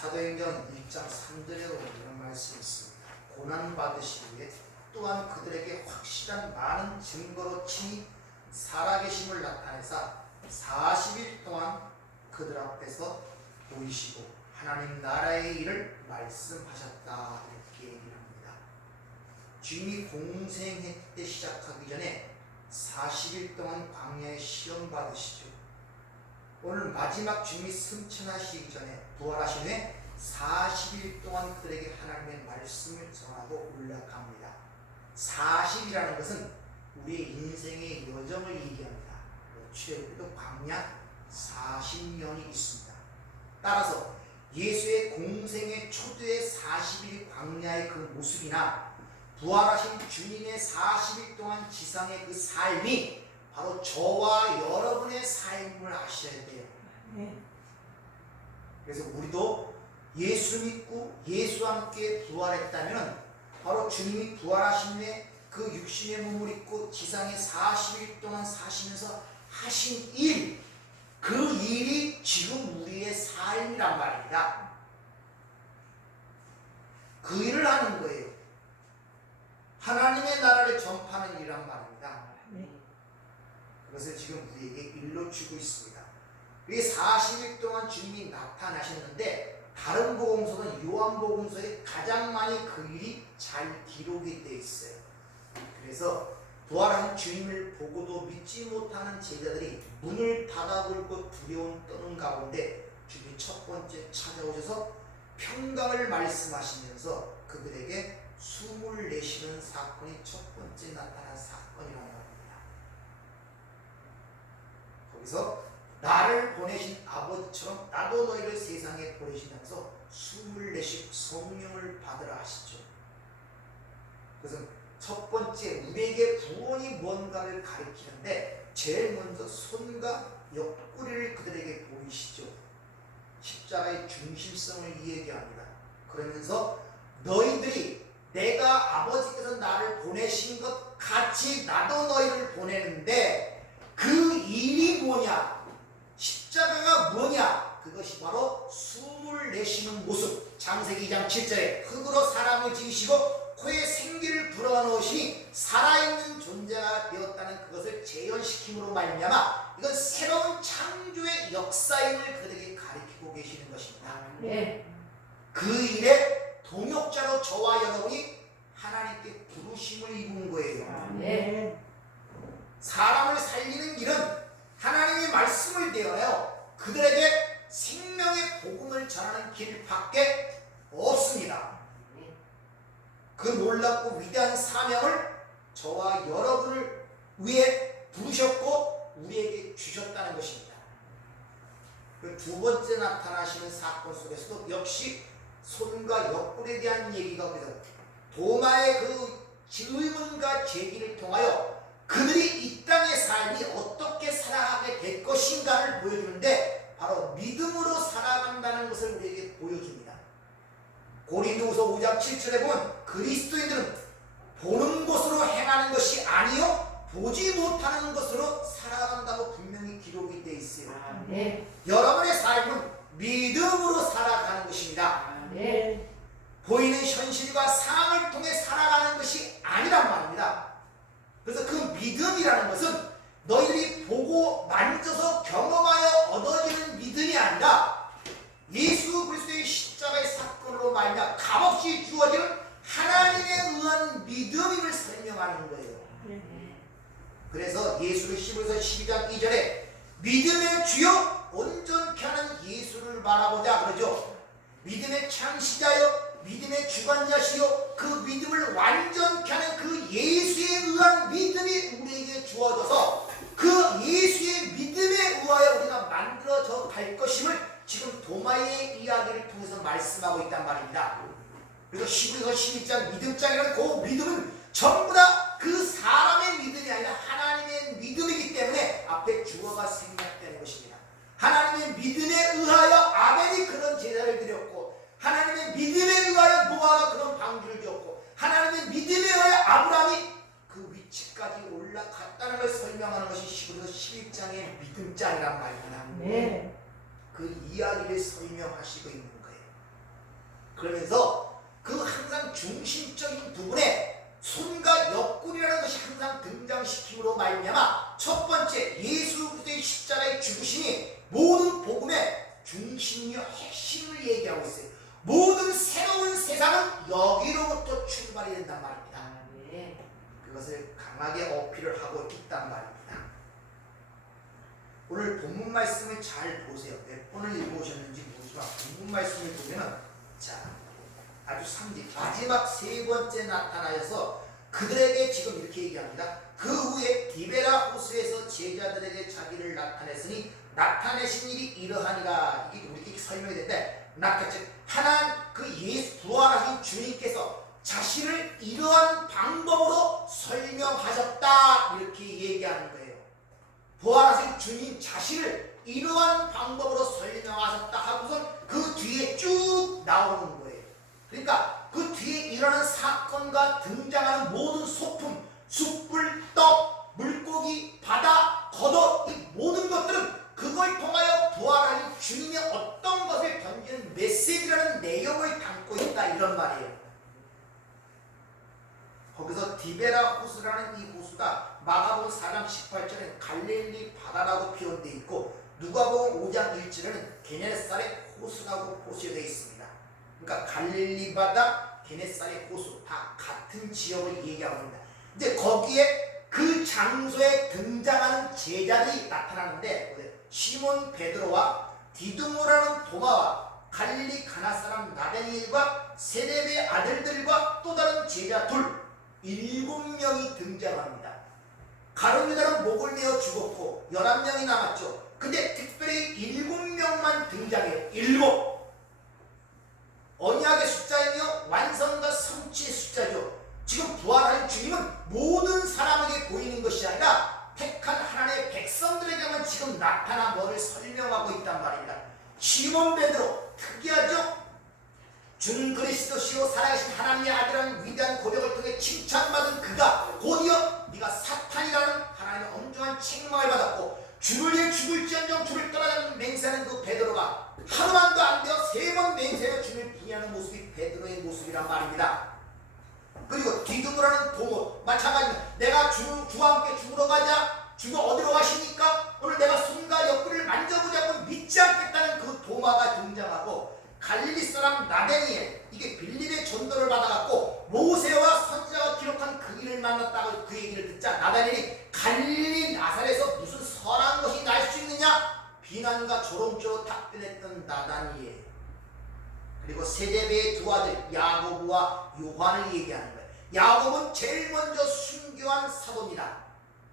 사도행전 1장 3절에 보면 이런 말씀이 있습니다. 고난받으시기 위해 또한 그들에게 확실한 많은 증거로 친히 살아계심을 나타내사 40일 동안 그들 앞에서 보이시고 하나님 나라의 일을 말씀하셨다, 이렇게 얘기를 합니다. 주님이 공생애 때 시작하기 전에 40일 동안 광야에 시험 받으시죠. 오늘 마지막 주님이 승천하시기 전에 부활하신 후에 40일 동안 그들에게 하나님의 말씀을 전하고 올라갑니다. 40이라는 것은 우리의 인생의 여정을 얘기합니다. 출애굽에도 광야 40년이 있습니다. 따라서 예수의 공생의 초두의 40일 광야의 그 모습이나 부활하신 주님의 40일 동안 지상의 그 삶이 바로 저와 여러분의 삶을 아셔야 돼요. 그래서 우리도 예수 믿고 예수와 함께 부활했다면 바로 주님이 부활하신 후에 그 육신의 몸을 입고 지상에 40일 동안 사시면서 하신 일, 그 일이 지금 우리의 삶이란 말입니다. 그 일을 하는 거예요. 하나님의 나라를 전파하는 일이란 말입니다. 그것을 지금 우리에게 일로 주고 있습니다. 이게 40일 동안 주님이 나타나셨는데 다른 복음서는 요한복음서에 가장 많이 그 일이 잘 기록이 되어 있어요. 그래서 부활한 주님을 보고도 믿지 못하는 제자들이 문을 닫아걸고 두려움 떠는 가운데 주님이 첫 번째 찾아오셔서 평강을 말씀하시면서 그들에게 숨을 내쉬는 사건이 첫 번째 나타난 사건이라는 겁니다. 거기서 나를 보내신 아버지처럼 나도 너희를 세상에 보내시면서 숨을 내쉬고 성령을 받으라 하시죠. 그래서 첫 번째 우리에게 구원이 뭔가를 가리키는데 제일 먼저 손과 옆구리를 그들에게 보이시죠. 십자가의 중심성을 얘기합니다. 그러면서 너희들이 내가 아버지께서 나를 보내신 것 같이 나도 너희를 보내는데 그 일이 뭐냐? 십자가가 뭐냐? 그것이 바로 숨을 내쉬는 모습. 창세기 2장 7절에 흙으로 사람을 지으시고 코에 생기를 불어넣으시니 살아있는 존재가 되었다는 그것을 재현시킴으로 말미암아 이건 새로운 창조의 역사임을 그들에게 가리키고 계시는 것입니다. 그 일에 동역자로 저와 여러분이 하나님께 부르심을 입은 거예요. 사람을 살리는 일은 하나님의 말씀을 대하여 그들에게 생명의 복음을 전하는 길밖에 없습니다. 그 놀랍고 위대한 사명을 저와 여러분을 위해 부르셨고 우리에게 주셨다는 것입니다. 그 두 번째 나타나시는 사건 속에서도 역시 손과 옆구리에 대한 얘기가 그래서 도마의 그 의문과 제기를 통하여 그들이 이 땅의 삶이 어떻게 살아가게 될 것인가를 보여주는데 바로 믿음으로 살아간다는 것을 우리에게 보여줍니다. 고린도후서 5장 7절에 보면 그리스도인들은 보는 것으로 행하는 것이 아니요 보지 못하는 것으로 살아간다고 분명히 기록이 되어 있어요. 여러분의 삶은 믿음으로 살아가는 것입니다. 보이는 현실과 상황을 통해 살아가는 것이 아니란 말입니다. 그래서 그 믿음이라는 것은 너희들이 보고 만져서 경험하여 얻어지는 믿음이 아니라 예수 그리스도의 십자가의 사건으로 말미암아 값없이 주어지는 하나님에 의한 믿음임을 설명하는 거예요. 그래서 예수를 히브리서 12장 2절에 믿음의 주요 온전케 하는 예수를 바라보자 그러죠. 믿음의 창시자여 믿음의 주관자시요 그 믿음을 완전케 하는 그 예수에 의한 믿음이 우리에게 주어져서 그 예수의 믿음에 의하여 우리가 만들어져 갈 것임을 지금 도마의 이야기를 통해서 말씀하고 있단 말입니다. 그래서 히브리서 12장 믿음장이라는 그 믿음은 전부 다 그 사람의 믿음이 아니라 하나님의 믿음이기 때문에 앞에 주어가 생략되는 것입니다. 하나님의 믿음에 의하여 아벨이 그런 제사를 드렸고 하나님의 믿음에 의하여 노아가 그런 방주를 지었고 하나님의 믿음에 의하여 아브라함이 그 위치까지 올라갔다는 걸 설명하는 것이 히브리서 11장의 믿음장이란 말입니다. 그 이야기를 설명하시고 있는 거예요. 그러면서 그 항상 중심적인 부분에 손과 옆구리라는 것이 항상 등장시킴으로 말미암아 첫 번째 예수 그리스도의 십자가의 죽으심이 모든 복음의 중심이요 핵심을 얘기하고 있어요. 모든 새로운 세상은 여기로부터 출발이 된단 말입니다. 그것을 강하게 어필을 하고 있단 말입니다. 오늘 본문 말씀을 잘 보세요. 몇 번을 읽어오셨는지 모르지만 본문 말씀을 보면은 자 아주 마지막 세 번째 나타나셔서 그들에게 지금 이렇게 얘기합니다. 그 후에 디베라 호수에서 제자들에게 자기를 나타냈으니 나타내신 일이 이러하니라. 이게 우리에게 설명이 되는데 하나님 그 예수 부활하신 주님께서 자신을 이러한 방법으로 설명하셨다 이렇게 얘기하는 거예요. 부활하신 주님 자신을 이러한 방법으로 설명하셨다 하고선 그 뒤에 쭉 나오는 거예요. 그러니까 그 뒤에 일어나는 사건과 등장하는 모든 소품, 숯불, 떡, 물고기, 바다, 겉옷 이 모든 것들은 그걸 통하여 부활하신 주님의 어떤 것을 던지는 메시지라는 내용을 담고 있다 이런 말이에요. 거기서 디베라 호수라는 이 호수가 마가복음 4장 18절에 갈릴리 바다라고 표현되어 있고 누가복음 5장 1절에는 게네사렛 호수라고 표시되어 있습니다. 그러니까 갈릴리 바다, 게네사렛 호수 다 같은 지역을 얘기하고 있습니다. 이제 거기에 그 장소에 등장하는 제자들이 나타나는데 시몬 베드로와 디두모라는 도마와 갈릴리 가나 사람 나다니엘과 세레베의 아들들과 또 다른 제자 둘 7명이 등장합니다. 가룟 유다는 목을 메어 죽었고 11명이 남았죠. 근데 특별히 7명만 등장해요. 7. 언약의 숫자이며 완성과 성취의 숫자죠. 지금 부활하신 주님은 모든 사람에게 보이는 것이 아니라 택한 하나님의 백성들에게만 지금 나타나 뭐를 설명하고 있단 말입니다. 시몬 베드로 특이하죠? 준 그리스도시요 살아계신 하나님의 아들이라는 위대한 고백을 통해 칭찬받은 그가 곧이어 네가 사탄이라는 하나님의 엄중한 책망을 받았고 주를 위해 죽을지언정 주를 떠나는 맹세하는 그 베드로가 하루만도 안 되어 3번 맹세하여 주를 부인하는 모습이 베드로의 모습이란 말입니다. 그리고 디두모라는 도모 마찬가지입니다. 내가 주와 함께 죽으러 가자. 주가 어디로 가십니까? 오늘 내가 손과 옆구리를 만져보자고 믿지 않겠다는 그 도마가 등장하고 갈릴리 사람 나다니엘 이게 빌립의 전도를 받아갖고 모세와 선지자가 기록한 그 일을 만났다고 그 얘기를 듣자 나다니엘이 갈릴리 나사렛에서 무슨 선한 것이 날 수 있느냐 비난과 조롱조로 답변했던 나다니엘 그리고 세제베의 두 아들 야고보와 요한을 얘기하는 거예요. 야고보는 제일 먼저 순교한 사도입니다.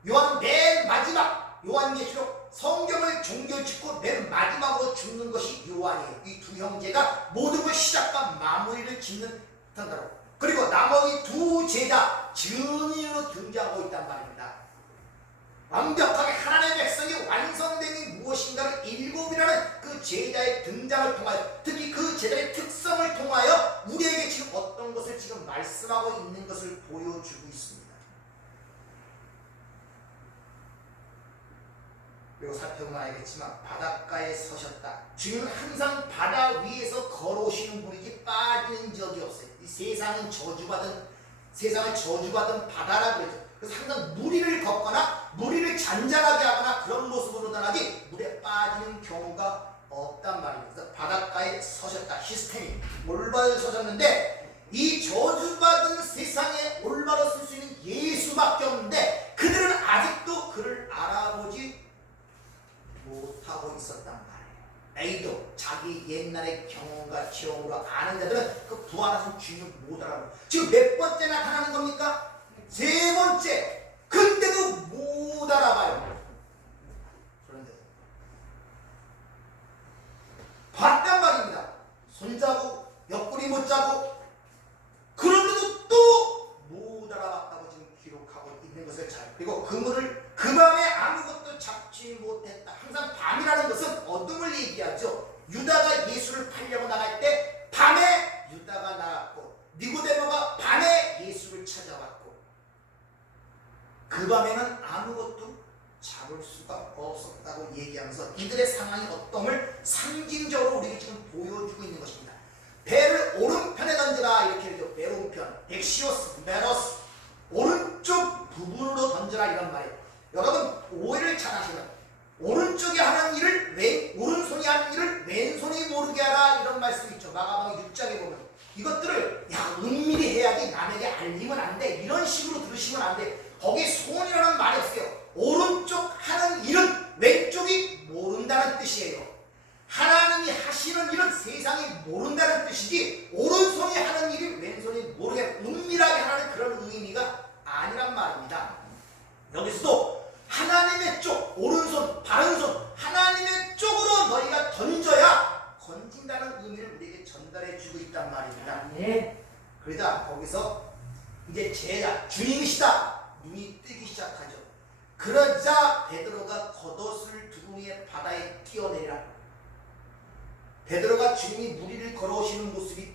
요한 맨 마지막 요한계시록 성경을 종결짓고 맨 마지막으로 죽는 것이 요한이에요. 이 두 형제가 모든 걸 시작과 마무리를 짓는 단가로 그리고 나머지 두 제자 증인으로 등장하고 있단 말입니다. 완벽하게 하나님의 백성이 완성됨이 무엇인가를 7이라는 그 제자의 등장을 통하여 특히 그 제자의 특성을 통하여 우리에게 지금 어떤 것을 지금 말씀하고 있는 것을 보여주고 있습니다. 그리고 살펴보면 알겠지만 바닷가에 서셨다. 주님은 항상 바다 위에서 걸어오시는 분이지 빠지는 적이 없어요. 이 세상을 저주받은 바다라 그러죠. 그래서 항상 무리를 걷거나 무리를 잔잔하게 하거나 그런 모습으로 나가지 물에 빠지는 경우가 없단 말이에요. 그래서 바닷가에 서셨다. 히스테미 올바로 서셨는데 이 저주받은 세상에 올바로 쓸 수 있는 예수밖에 없는데 그들은 아직도 그를 알아보지 못하고 있었단 말이에요. 에이도 자기 옛날의 경험과 체험으로 아는 자들은 그 부활하신 주님을 못 알아보고 지금 몇 번째 나타나는 겁니까? 3번째. 근데도 못 알아봐요. 그런데 봤단 말입니다. 손자고 옆구리 못 자고 그런데도 또 못 알아봤다고 지금 기록하고 있는 것을 잘 그리고 그물을 그 밤에 아무것도 잡지 못했다. 항상 밤이라는 것은 어둠을 얘기하죠. 유다가 예수를 팔려고 나갈 때 밤에 유다가 나갔고 니고데모가 밤에 예수를 찾아왔고 그 밤에는 아무것도 잡을 수가 없었다고 얘기하면서 이들의 상황이 어떤을 상징적으로 우리에게 지금 보여주고 있는 것입니다. 배를 오른 말씀 있죠. 마가복음 6장에 보면 이것들을 야 은밀히 해야지 남에게 알리면 안 돼. 이런 식으로 들으시면 안 돼. 거기 소원이라는 말이 없어요. 오른쪽 하는 일은 왼쪽이 모른다는 뜻이에요. 하나님이 하시는 일은 세상이 모른다는 뜻이지 오른손이 하는 일이 왼손이 모르게 은밀하게 하는 그런 의미가 아니란 말입니다. 여기서도 하나님의 쪽, 오른손, 바른손 하나님의 쪽으로 너희가 던져야 건진다는 의미를 우리에게 전달해 주고 있단 말입니다. 네. 그러자 거기서 이제 제자, 주님이시다 눈이 뜨기 시작하죠. 그러자 베드로가 겉옷을 두루미에 바다에 뛰어내리라. 베드로가 주님이 무리를 걸어오시는 모습이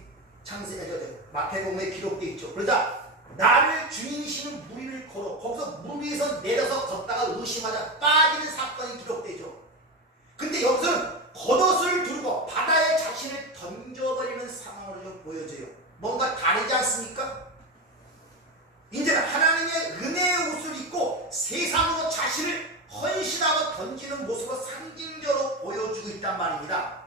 마태복음에 기록되어 있죠. 그러자 나를 주님이시는 무리를 걸어 거기서 물 위에서 내려서 걷다가 의심하자 빠지는 사건이 기록되죠. 근데 여기서는 겉옷을 두르고 바다에 자신을 던져버리는 상황으로 좀 보여져요. 뭔가 다르지 않습니까? 이제는 하나님의 은혜의 옷을 입고 세상으로 자신을 헌신하고 던지는 모습으로 상징적으로 보여주고 있단 말입니다.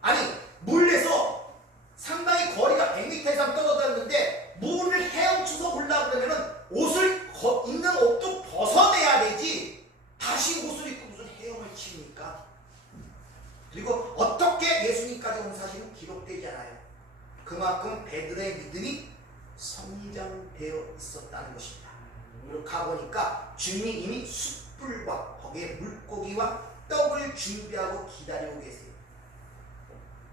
아니 물에서 상당히 거리가 100m 이상 떨어졌는데 물을 헤엄쳐서 올라 그러면은 옷을 입는 옷도 벗어내야 되지 다시 옷을 입고 무슨 헤엄을 칩니까? 그리고 어떻게 예수님까지 온 사실은 기록되지 않아요. 그만큼 베드로의 믿음이 성장되어 있었다는 것입니다. 그렇게 가보니까 주님이 이미 숯불과 거기에 물고기와 떡을 준비하고 기다리고 계세요.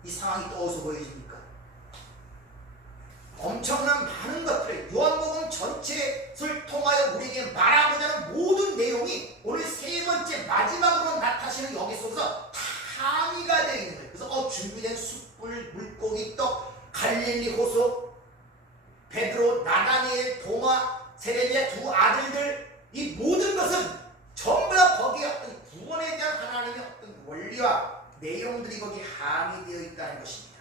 이 상황이 또 어디서 보여집니까? 엄청난 많은 것들을 요한복음 전체를 통하여 우리에게 말하고자 하는 모든 내용이 오늘 세 번째 마지막으로 나타나시는 여기 속에서 다 함의가 되어 있는 거예요. 그래서 준비된 숯불, 물고기, 떡, 갈릴리 호수, 베드로, 나다니엘, 도마, 세레비아 두 아들들 이 모든 것은 전부 다 거기에 어떤 구원에 대한 하나님의 어떤 원리와 내용들이 거기에 함의되어 있다는 것입니다.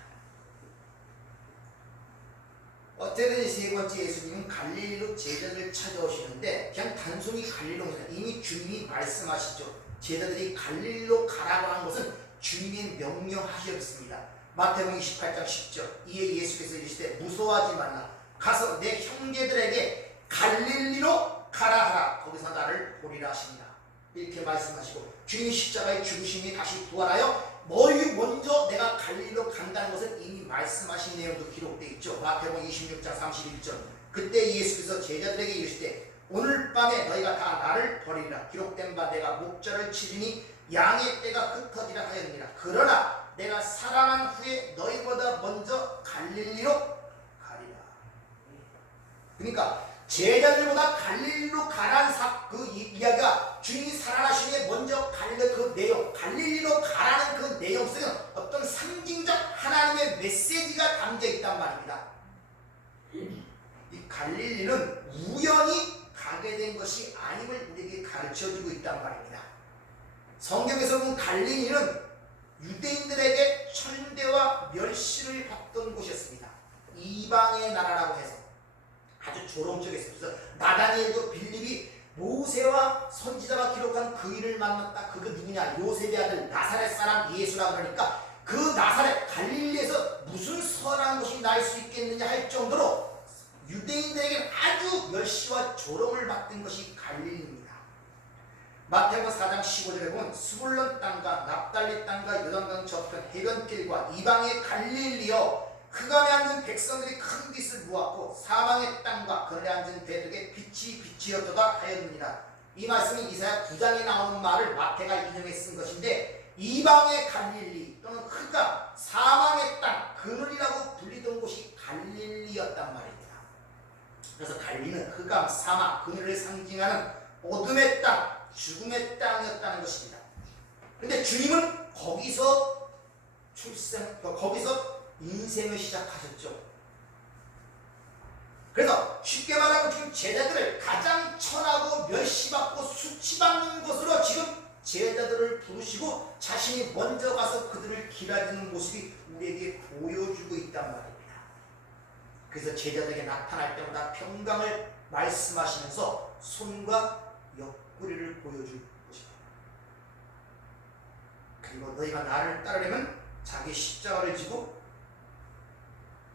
어쨌든 세 번째 예수님은 갈릴리로 제자들을 찾아오시는데 그냥 단순히 갈릴리로 오시는 이미 주님이 말씀하시죠. 제자들이 갈릴리로 가라고 한 것은 주님이 명령하셨습니다. 마태복음 28장 10절 이에 예수께서 이르시되 무서워하지 말라 가서 내 형제들에게 갈릴리로 가라 하라 거기서 나를 보리라 하십니다. 이렇게 말씀하시고 주님이 십자가의 죽으심이 다시 부활하여 먼저 내가 갈릴리로 간다는 것은 이미 말씀하신 내용도 기록되어 있죠. 마태복음 26장 31절 그때 예수께서 제자들에게 이르시되 오늘 밤에 너희가 다 나를 버리리라 기록된 바 내가 목자를 치리니 양의 떼가 흩어지라 하였느니라. 그러나 내가 살아난 후에 너희보다 먼저 갈릴리로 가리라. 그러니까 제자들보다 갈릴리로 가라는 그 이야기가 주님이 살아나신 후에 먼저 갈릴리 그 내용, 갈릴리로 가라는 그 내용 속에 어떤 상징적 하나님의 메시지가 담겨 있단 말입니다. 이 갈릴리는 우연히 가게 된 것이 아님을 우리에게 가르쳐주고 있단 말입니다. 성경에서 본 갈릴리는 유대인들에게 천대와 멸시를 받던 곳이었습니다. 이방의 나라라고 해서 아주 조롱적이었어요. 그래서 나다니엘도 빌립이 모세와 선지자가 기록한 그 일을 만났다. 그게 누구냐? 요셉의 아들 나사렛 사람 예수라 그러니까 그 나사렛 갈릴리에서 무슨 선한 것이 날 수 있겠느냐 할 정도로 유대인들에게 아주 멸시와 조롱을 받던 것이 갈릴리입니다. 마태복음 4장 15절에 보면 스불론 땅과 납달리 땅과 요단강 저편 해변길과 이방의 갈릴리여 흑암에 앉은 백성들이 큰 빛을 모았고 사방의 땅과 그늘에 앉은 배들에게 빛이 빛이었도다 하였느니라. 이 말씀은 이사야 9장에 나오는 말을 마태가 인용해 쓴 것인데 이방의 갈릴리 또는 흑암, 사망의 땅, 그늘이라고 불리던 곳이 갈릴리였단 말입니다. 그래서 갈릴리는 흑암, 사막, 그늘을 상징하는 어둠의 땅, 죽음의 땅이었다는 것입니다. 근데 주님은 거기서 거기서 인생을 시작하셨죠. 그래서 쉽게 말하면 지금 제자들을 가장 천하고 멸시받고 수치받는 것으로 지금 제자들을 부르시고 자신이 먼저 가서 그들을 기다리는 모습이 우리에게 보여주고 있단 말입니다. 그래서 제자들에게 나타날 때마다 평강을 말씀하시면서 손과 옆구리를 보여줄 것입니다. 그리고 너희가 나를 따르려면 자기 십자가를 지고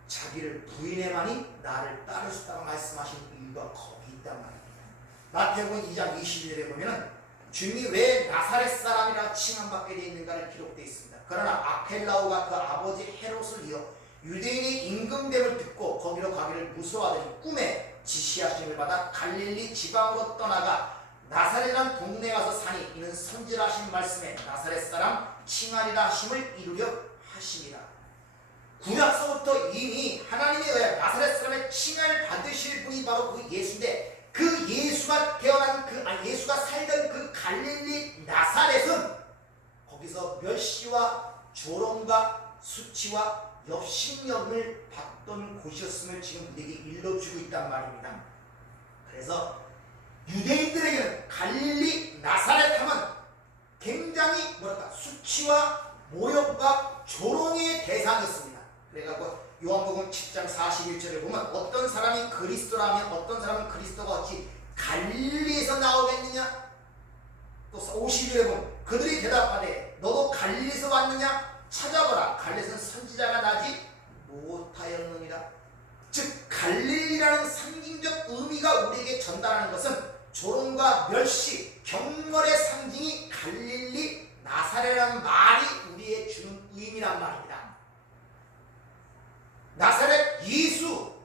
자기를 부인해만이 나를 따를 수 있다고 말씀하신 이유가 거기 있단 말입니다. 마태복음 2장 21절에 보면은 주님이 왜 나사렛 사람이라 칭함받게 되어 있는가를 기록되어 있습니다. 그러나 아켈라오가 그 아버지 헤롯을 이어 유대인의 임금됨을 듣고 거기로 가기를 무서워하더니 꿈에 지시하심을 받아 갈릴리 지방으로 떠나가 나사렛이라는 동네에 가서 사니 이는 선지하신 말씀에 나사렛 사람 칭하리라 하심을 이루려 하심이라. 구약서부터 이미 하나님에 의해 나사렛 사람의 칭을 받으실 분이 바로 그 예수인데, 그 예수가 태어난 예수가 살던 그 갈릴리 나사렛은 거기서 멸시와 조롱과 수치와 역심령을 받던 곳이었음을 지금 우리에게 일러주고 있단 말입니다. 그래서 유대인들에게는 갈릴리 나사렛 하면 굉장히 수치와 모욕과 조롱의 대상이었습니다. 그래가지고 요한복음 7장 41절에 보면 어떤 사람이 그리스도라면 어떤 사람은 그리스도가 어찌 갈릴리에서 나오겠느냐? 또 52절에 보면 그들이 대답하되 너도 갈릴리에서 왔느냐? 찾아보라. 갈릴리에서는 선지자가 나지 못하였느니라. 즉 갈릴리라는 상징적 의미가 우리에게 전달하는 것은 조롱과 멸시, 경멸의 상징이 갈릴리 나사렛이라는 말이 우리에 주는 의미란 말입니다. 나사렛 예수,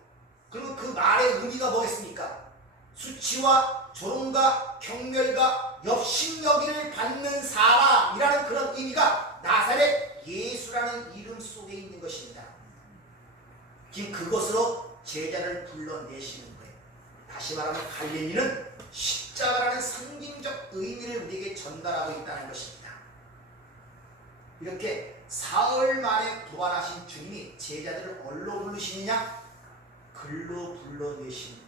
그리고 그 말의 의미가 뭐겠습니까? 수치와 조롱과 경멸과 역심여기를 받는 사람이라는 그런 의미가 나사렛 예수라는 이름 속에 있는 것입니다. 지금 그것으로 제자를 불러내시는 거예요. 다시 말하면 갈릴리는 십자가라는 상징적 의미를 우리에게 전달하고 있다는 것입니다. 이렇게 사흘 만에 도발하신 주님이 제자들을 어디로 부르시느냐? 글로 불러내시는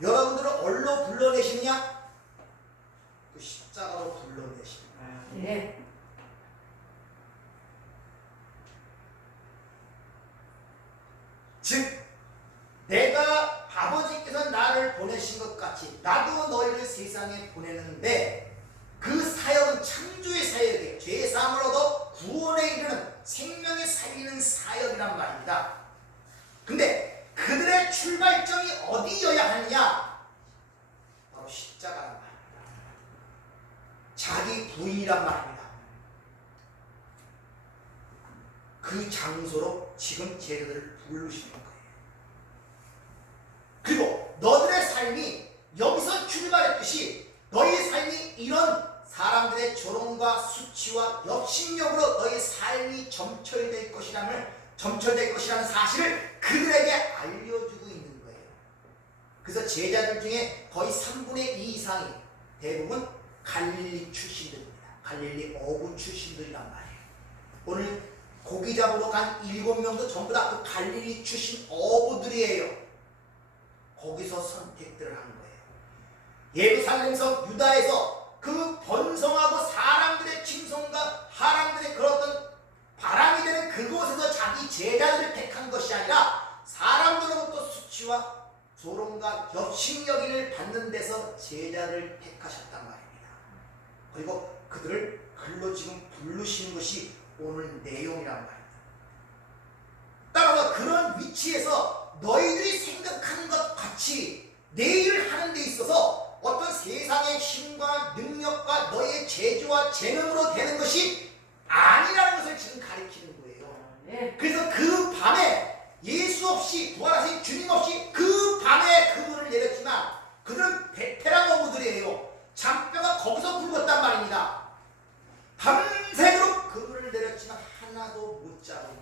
거예요. 여러분들을 어디로 불러내시느냐? 그 십자가로 불러내시는 거예요. 네. 즉 내가 아버지께서 나를 보내신 것 같이 나도 너희를 세상에 보내는데 그 사역은 창조의 사역이에요. 죄의 사함을 얻어 구원에 이르는 생명에 살리는 사역이란 말입니다. 근데 그들의 출발점이 어디여야 하느냐? 바로 십자가란 말입니다. 자기 부인이란 말입니다. 그 장소로 지금 제자들을 부르시는 거예요. 그리고 너희들의 삶이 여기서 출발했듯이 너희의 삶이 이런 사람들의 조롱과 수치와 역심력으로 너희의 삶이 점철될 것이라는 사실을 그들에게 알려주고 있는 거예요. 그래서 제자들 중에 거의 3분의 2 이상이 대부분 갈릴리 출신들입니다. 갈릴리 어부 출신들이란 말이에요. 오늘 고기 잡으러 간 7명도 전부 다 그 갈릴리 출신 어부들이에요. 거기서 선택들을 한 거예요. 예루살렘성 유다에서 그 번성하고 사람들의 칭송과 사람들의 그런 어떤 바람이 되는 그곳에서 자기 제자들을 택한 것이 아니라 사람들로부터 수치와 조롱과 역심여기를 받는 데서 제자를 택하셨단 말입니다. 그리고 그들을 글로 지금 부르시는 것이 오늘 내용이란 말입니다. 따라서 그런 위치에서 너희들이 생각하는 것 같이 내 일을 하는 데 있어서 어떤 세상의 힘과 능력과 너희의 재주와 재능으로 되는 것이 아니라는 것을 지금 가리키는 거예요. 그래서 그 밤에 예수 없이 부활하신 주님 없이 그 밤에 그분을 내렸지만 그들은 베테랑 어부들이에요. 잔뼈가 거기서 굵었단 말입니다. 밤새도록 그분을 내렸지만 하나도 못 잡은 거예요.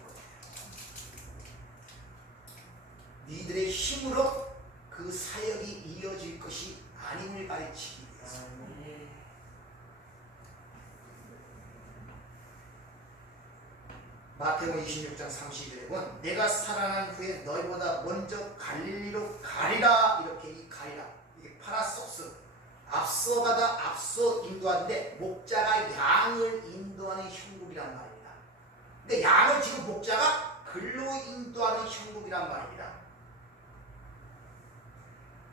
니들의 힘으로 그 사역이 이어질 것이 아님을 가르치기 위해서. 마태복음 26장 32절에 보면 내가 살아난 후에 너희보다 먼저 갈릴리로 가리라. 이렇게 이 가리라, 이게 파라소스, 앞서가다 앞서 인도하는데 목자가 양을 인도하는 형국이란 말입니다. 근데 양을 지금 목자가 글로 인도하는 형국이란 말입니다.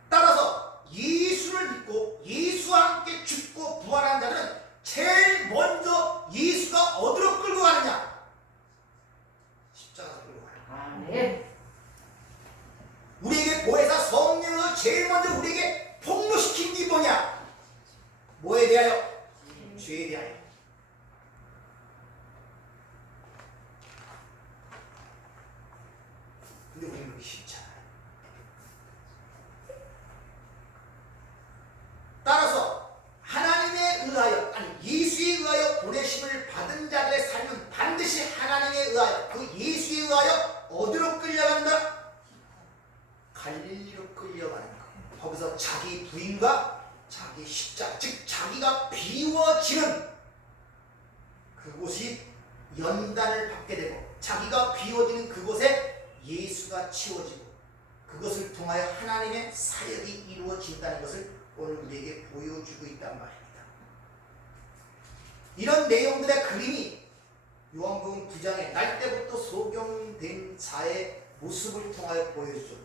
따라서 예수를 믿고 예수와 함께 죽고 부활한 자들은 제일 먼저 뭐에 대하여? 죄에 대하여. 근데 우리는 그렇게 쉽지 않아요. 따라서 하나님에 의하여, 아니 예수에 의하여 보내심을 받은 자들의 삶은 반드시 하나님에 의하여, 그 예수에 의하여 어디로 끌려간다? 갈릴리로 끌려가는 것. 거기서 자기 부인과 자기 십자가, 즉 자기가 비워지는 그곳이 연단을 받게 되고, 자기가 비워지는 그곳에 예수가 채워지고, 그것을 통하여 하나님의 사역이 이루어진다는 것을 오늘 우리에게 보여주고 있단 말입니다. 이런 내용들의 그림이 요한복음 9장에 날 때부터 소경된 자의 모습을 통하여 보여주죠.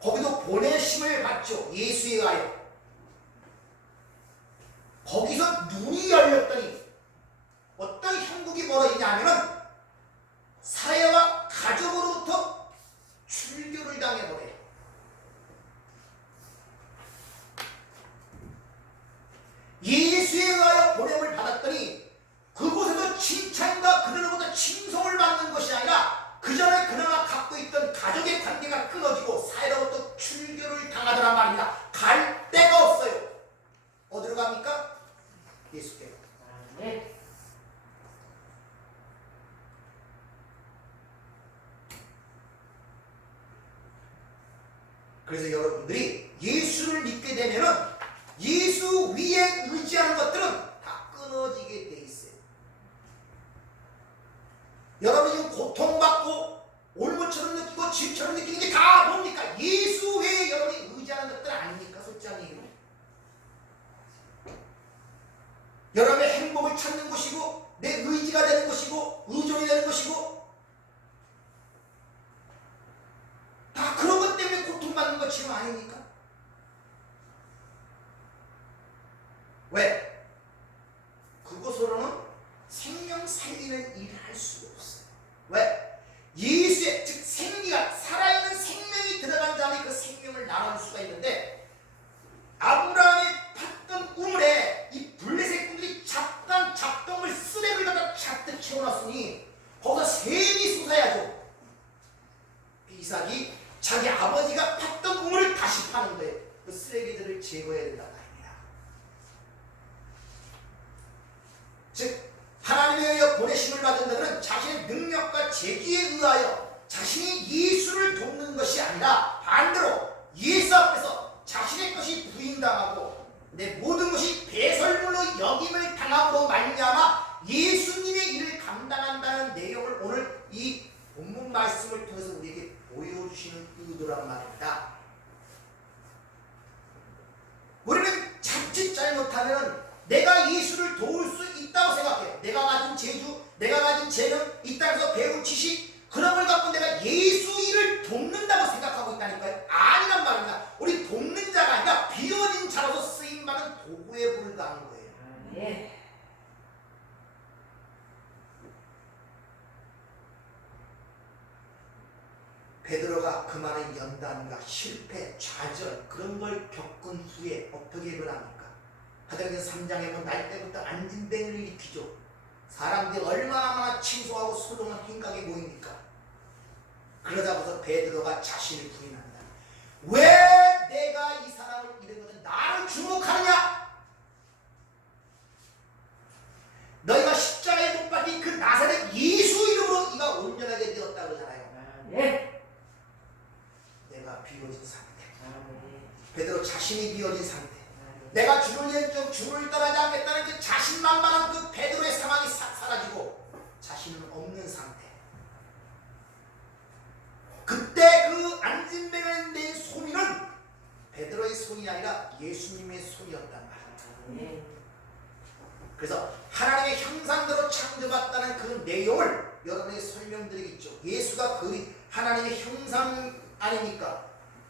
거기도 보내심을 받죠. 예수에 의하여. 거기서 눈이 열렸더니 어떤 형국이 벌어지냐면은 사회와 가족으로부터 출교를 당해버려요. 예수에 의하여 보냄을 받았더니 그곳에서 칭찬과 그들로부터 칭송을 받는 것이 아니라 그 전에 그나마 갖고 있던 가족의 관계가 끊어지고 사회로부터 출교를 당하더란 말입니다. 갈 데가 없어요. 어디로 갑니까? 예수께로. 네. 그래서 여러분들이 예수를 믿게 되면은 예수 위에 의지하는 것들은 다 끊어지게 돼 있어요. 여러분이 지금 고통받고 올무처럼 느끼고 짐처럼 느끼는 게 다 뭡니까? 예수 외에 여러분이 의지하는 것들 아닙니까? 솔직히 여러분의 행복을 찾는 곳이고 내 의지가 되는 곳이고 의존이 되는 곳이고 다 그런 것 때문에 고통받는 것 지금 아닙니까? 왜? 그곳으로는 생명 살리는 일을 할 수가 없어요. 왜? 예수의, 즉 생기가 살아있는 생명이 들어간 자는 그 생명을 나눌 수가 있는데 아브라함이 팠던 우물에 이 블레셋 군들이 잡동을 쓰레기를 갖다 잔뜩 채워놨으니 거기서 샘이 솟아야죠. 이삭이 자기 아버지가 팠던 우물을 다시 파는 거예요. 그 쓰레기들을 제거해야 된다. 즉 하나님에 의해 보내심을 받은 자들은 자신의 능력과 재기에 의하여 자신이 예수를 돕는 것이 아니라 반대로 예수 앞에서 자신의 것이 부인당하고 내 모든 것이 배설물로 여김을 당함으로 말미암아 예수님의 일을 감당한다는 내용을 오늘 이 본문 말씀을 통해서 우리에게 보여주시는 의도란 말입니다. 우리는 자칫 잘못하면 내가 예수를 도울 수 있다고 생각해요. 내가 가진 재주, 내가 가진 재능, 이 땅에서 배운 지식, 그런 걸 갖고 내가 예수 일을 돕는다고 생각하고 있다니까요. 아니란 말입니다. 우리 돕는 자가 아니라 비워진 자로서 쓰임받은 도구에 불과한 거예요. 네. 베드로가 그 많은 연단과 실패, 좌절 그런 걸 겪은 후에 어떻게 변합니까? 사도행전 3장에 보면 날 때부터 안진뱅이를 일으키죠. 사람들이 얼마나 칭송하고 소동한 행각에 모입니까? 그러자고서 베드로가 자신을 부인한다. 왜 내가 이 사람을 이르거든 나를 주목하느냐? 너희가 십자가에 못 박힌 그 나사렛 예수 이름으로 네가 온전하게 되었다 그러잖아요. 네. 내가 비워진 상태. 베드로 자신이 비워진 상태. 내가 주를 위해 주를 떠나지 않겠다는 그 자신만만한 그 베드로의 상황이 사라지고 자신은 없는 상태. 그때 그 안진뱅이를 낸 손이는 베드로의 손이 아니라 예수님의 손이었단 말이에요. 그래서 하나님의 형상대로 창조받다는 그 내용을 여러분에게 설명드리겠죠. 예수가 그 하나님의 형상 아닙니까?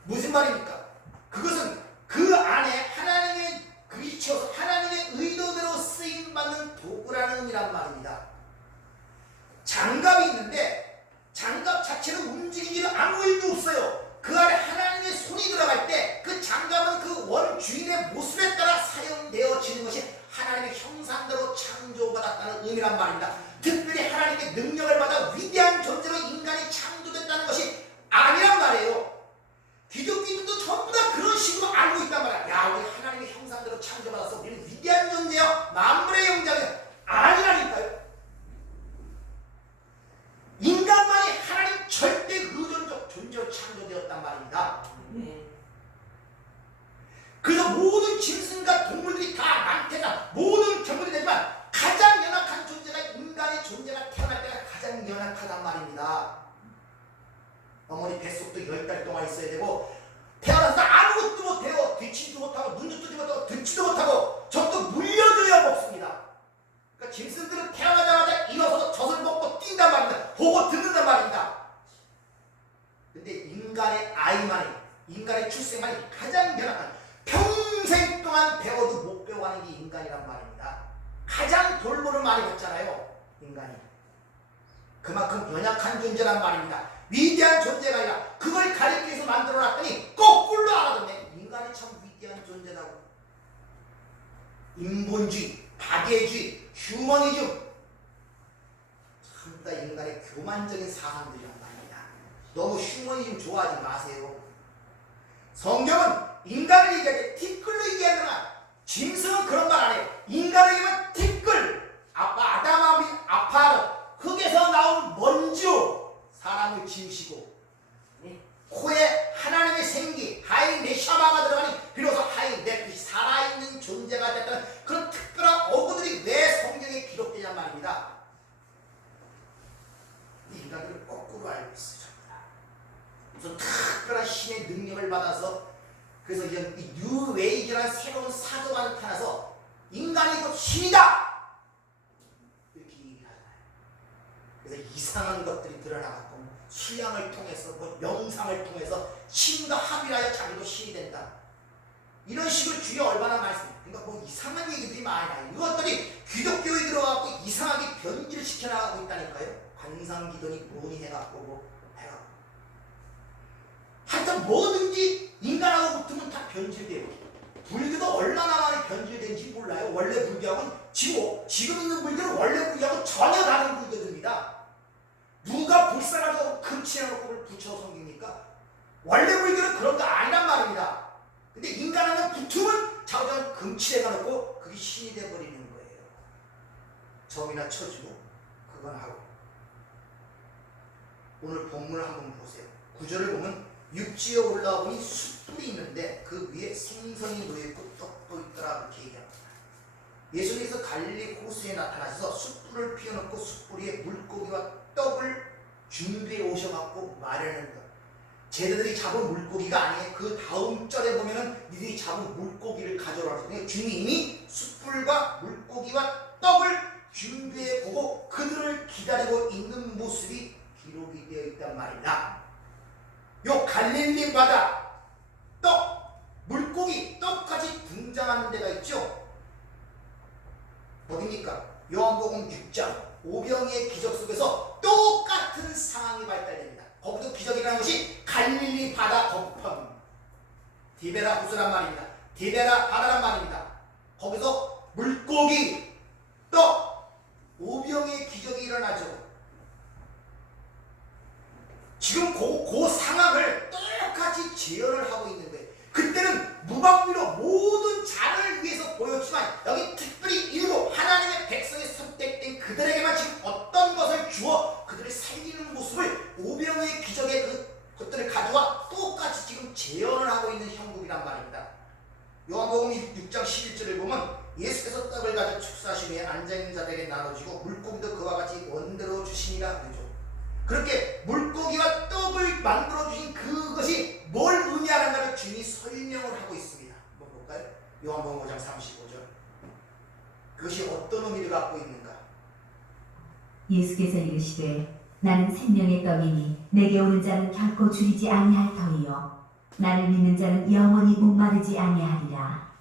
무슨 말입니까? 그것은 그 안에 하나님의 그리쳐 하나님의 의도대로 쓰임받는 도구라는 의미란 말입니다. 장갑이 있는데 장갑 자체는 움직이지는 아무 일도 없어요. 그 안에 하나님의 손이 들어갈 때 그 장갑은 그 원 주인의 모습에 따라 사용되어지는 것이 놈이란 말입니다. 특별히 하나님께 능력을 받아 위대한 존재로 인간이 창조됐다는 것이 아니란 말이에요. 기독교인들도 전부 다 그런 식으로 알고 있단 말이야. 야, 우리 하나님의 형상대로 창조받아서 우리는 위대한 존재야, 만물의 영장이야. 아니라니까요. 인간만이 하나님 절대 의존적 존재로 창조되었단 말입니다. 네. 그래서 모든 짐승과 동물들이 다 망태자, 모든 경물이 되지만 가장 연약한 존재가 인간의 존재가 태어날 때가 가장 연약하단 말입니다. 어머니 뱃속도 10달 동안 있어야 되고 태어나서 아무것도 못해요. 뒤치지도 못하고 눈도 뜨지 못하고 듣지도 못하고 전부 물려줘야 먹습니다. 그러니까 짐승들은 태어나자마자 일어서서 젖을 먹고 뛴단 말입니다. 보고 듣는단 말입니다. 근데 인간의 아이만이, 인간의 출생만이 가장 연약한, 평생 동안 배워도 못 배워가는 게 인간이란 말입니다. 가장 돌보를 많이 받잖아요, 인간이. 그만큼 연약한 존재란 말입니다. 위대한 존재가 아니라 그걸 가리기 위해서 만들어놨더니 거꾸로 알아듣네. 인간이 참 위대한 존재라고. 인본주의, 박애주의, 휴머니즘, 전부 다 인간의 교만적인 사상들이란 말입니다. 너무 휴머니즘 좋아하지 마세요. 성경은 인간을 얘기할 때 티끌로 얘기하잖아. 짐승은 그런 말 안 해요. 인간을 얘기하면 티끌, 아담아 및 아파르, 흙에서 나온 먼지로 사람을 지으시고, 네. 코에 하나님의 생기, 하이 네샤마가 들어가니 비로소 하이 내 살아있는 존재가 됐다는 그런 특별한 어구들이 왜 성경에 기록되냔 말입니다. 인간들을 거꾸로 알고 있어요. 무슨 특별한 신의 능력을 받아서, 그래서 이 뉴웨이지라는 새로운 사조가 나타나서 인간이 곧 신이다 이렇게 얘기하잖아요. 그래서 이상한 것들이 드러나갖고 수양을 통해서 명상을 통해서 신과 합의하여 자기도 신이 된다, 이런 식으로 주여 얼마나 말씀해요. 그러니까 이상한 얘기들이 많이 나요. 이것들이 기독교에 들어가고 이상하게 변질을 시켜나가고 있다니까요. 관상기도니 뭐니 해갖고 해갖고 하여튼 뭐든지 인간하고 붙으면 다 변질돼요. 불교도 얼마나 많이 변질된지 몰라요. 원래 불교하고는 지금 있는 불교는 원래 불교하고 전혀 다른 불교들입니다. 누가 불사라고 금치해놓고 붙여 섬깁니까? 원래 불교는 그런 거 아니란 말입니다. 근데 인간하고 붙으면 자우전 금치해놓고 그게 신이 돼버리는 거예요. 점이나 쳐주고 그건 하고. 오늘 본문을 한번 보세요. 구절을 보면 육지에 올라오니 숯불이 있는데 그 위에 생선이 놓여있고 떡도 있더라, 그렇게 얘기합니다. 예수님께서 갈릴리 호수에 나타나셔서 숯불을 피워놓고 숯불 위에 물고기와 떡을 준비해 오셔갖고 말하는 것. 쟤네들이 잡은 물고기가 아니에요. 그 다음 절에 보면은 니들이 잡은 물고기를 가져오라고 하거든요. 주님이 숯불과 물고기와 떡을 준비해 보고 그들을 기다리고 있는 모습이 기록이 되어 있단 말입니다. 요 갈릴리 바다, 떡, 물고기, 떡까지 등장하는 데가 있죠. 어디입니까? 요한복음 6장 오병이의 기적 속에서 똑같은 상황이 발달됩니다. 거기도 기적이라는 것이 갈릴리 바다 거품, 디베라 호수란 말입니다. 디베라 바다란 말입니다. 거기서 물고기, 떡, 오병이의 기적이 일어나죠. 지금 그 상황을 똑같이 재현을 하고 있는 거예요. 그때는 무방비로 모든 자를 위해서 보였지만 여기 특별히 이유로 하나님의 백성에 선택된 그들에게만 지금 어떤 것을 주어 그들을 살리는 모습을 오병이의 기적의 그것들을 가져와 똑같이 지금 재현을 하고 있는 형국이란 말입니다. 요한복음 6장 11절을 보면 예수께서 떡을 가져 축사하신 후에 앉아있는 자들에게 나눠주고 물고기도 그와 같이 원대로 주시니라 그러죠. 그렇게 물고기와 떡을 만들어주신 그것이 뭘 의미하는가를 주님이 설명을 하고 있습니다. 한번 볼까요? 요한복음 5장 35절. 그것이 어떤 의미를 갖고 있는가? 예수께서 이르시되 나는 생명의 떡이니 내게 오는 자는 결코 줄이지 아니할 터이요 나를 믿는 자는 영원히 목마르지 아니하리라.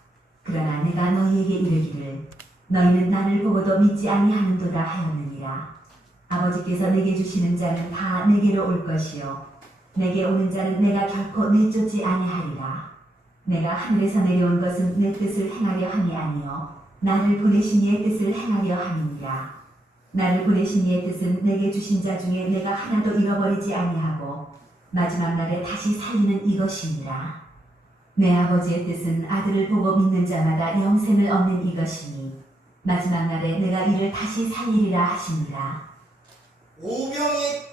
그러나 내가 너희에게 이르기를 너희는 나를 보고도 믿지 아니하는도다 하였느니라. 아버지께서 내게 주시는 자는 다 내게로 올 것이요 내게 오는 자는 내가 결코 내쫓지 아니하리라. 내가 하늘에서 내려온 것은 내 뜻을 행하려 함이 아니요 나를 보내신 이의 뜻을 행하려 함이니라. 나를 보내신 이의 뜻은 내게 주신 자 중에 내가 하나도 잃어버리지 아니하고 마지막 날에 다시 살리는 이것이니라. 내 아버지의 뜻은 아들을 보고 믿는 자마다 영생을 얻는 이것이니 마지막 날에 내가 이를 다시 살리리라 하시니라. 오병의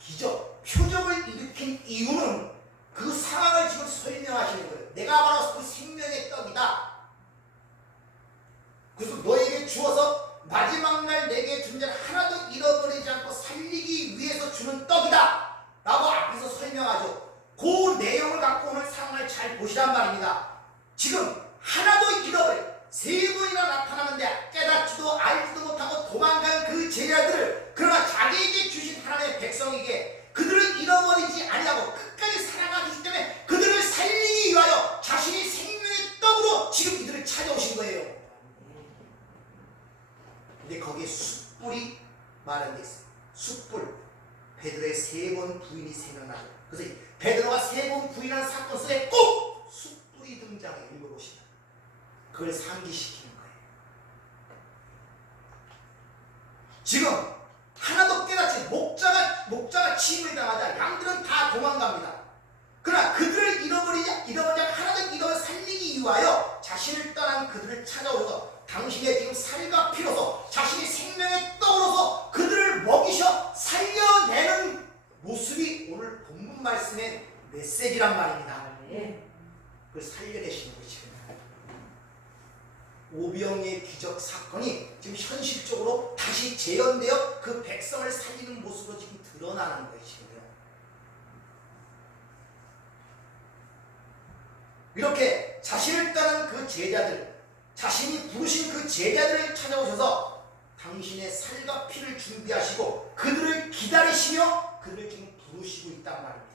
기적, 표적을 일으킨 이유는 그 상황을 지금 설명하시는 거예요. 내가 바로 그 생명의 떡이다. 그래서 너에게 주어서 마지막 날 내게 준 자를 하나도 잃어버리지 않고 살리기 위해서 주는 떡이다 라고 앞에서 설명하죠. 그 내용을 갖고 오늘 상황을 잘 보시란 말입니다. 지금 하나도 잃어버린 세 번이나 나타나는데 깨닫지도 알지도 못하고 도망간 그 제자들을, 그러나 자기에게 주신 하나님의 백성에게 그들을 잃어버리지 아니하고 끝까지 사랑하기 때문에 그들을 살리기 위하여 자신이 생명의 떡으로 지금 이들을 찾아오신 거예요. 근데 거기에 숯불이 마련되어 있어요. 숯불. 베드로의 세 번 부인이 생각나죠. 그래서 베드로가 세 번 부인한 사건 속에 꼭 숯불이 등장해. 읽어보시면 그걸 상기시키는 거예요. 지금 하나도 깨닫지, 목자가 침을 당하자 양들은 다 도망갑니다. 그러나 그들을 잃어버리지 하나도 잃어버려 살리기 위하여 자신을 떠난 그들을 찾아오셔서 당신의 지금 살과 피로서 자신이 생명의 떡으로서 그들을 먹이셔 살려내는 모습이 오늘 본문 말씀의 메시지란 말입니다. 그걸 살려내시는 것이죠. 오병의 기적 사건이 지금 현실적으로 다시 재현되어 그 백성을 살리는 모습으로 지금 드러나는 것이거든요. 이렇게 자신을 떠난 그 제자들, 자신이 부르신 그 제자들을 찾아오셔서 당신의 살과 피를 준비하시고 그들을 기다리시며 그들을 지금 부르시고 있단 말입니다.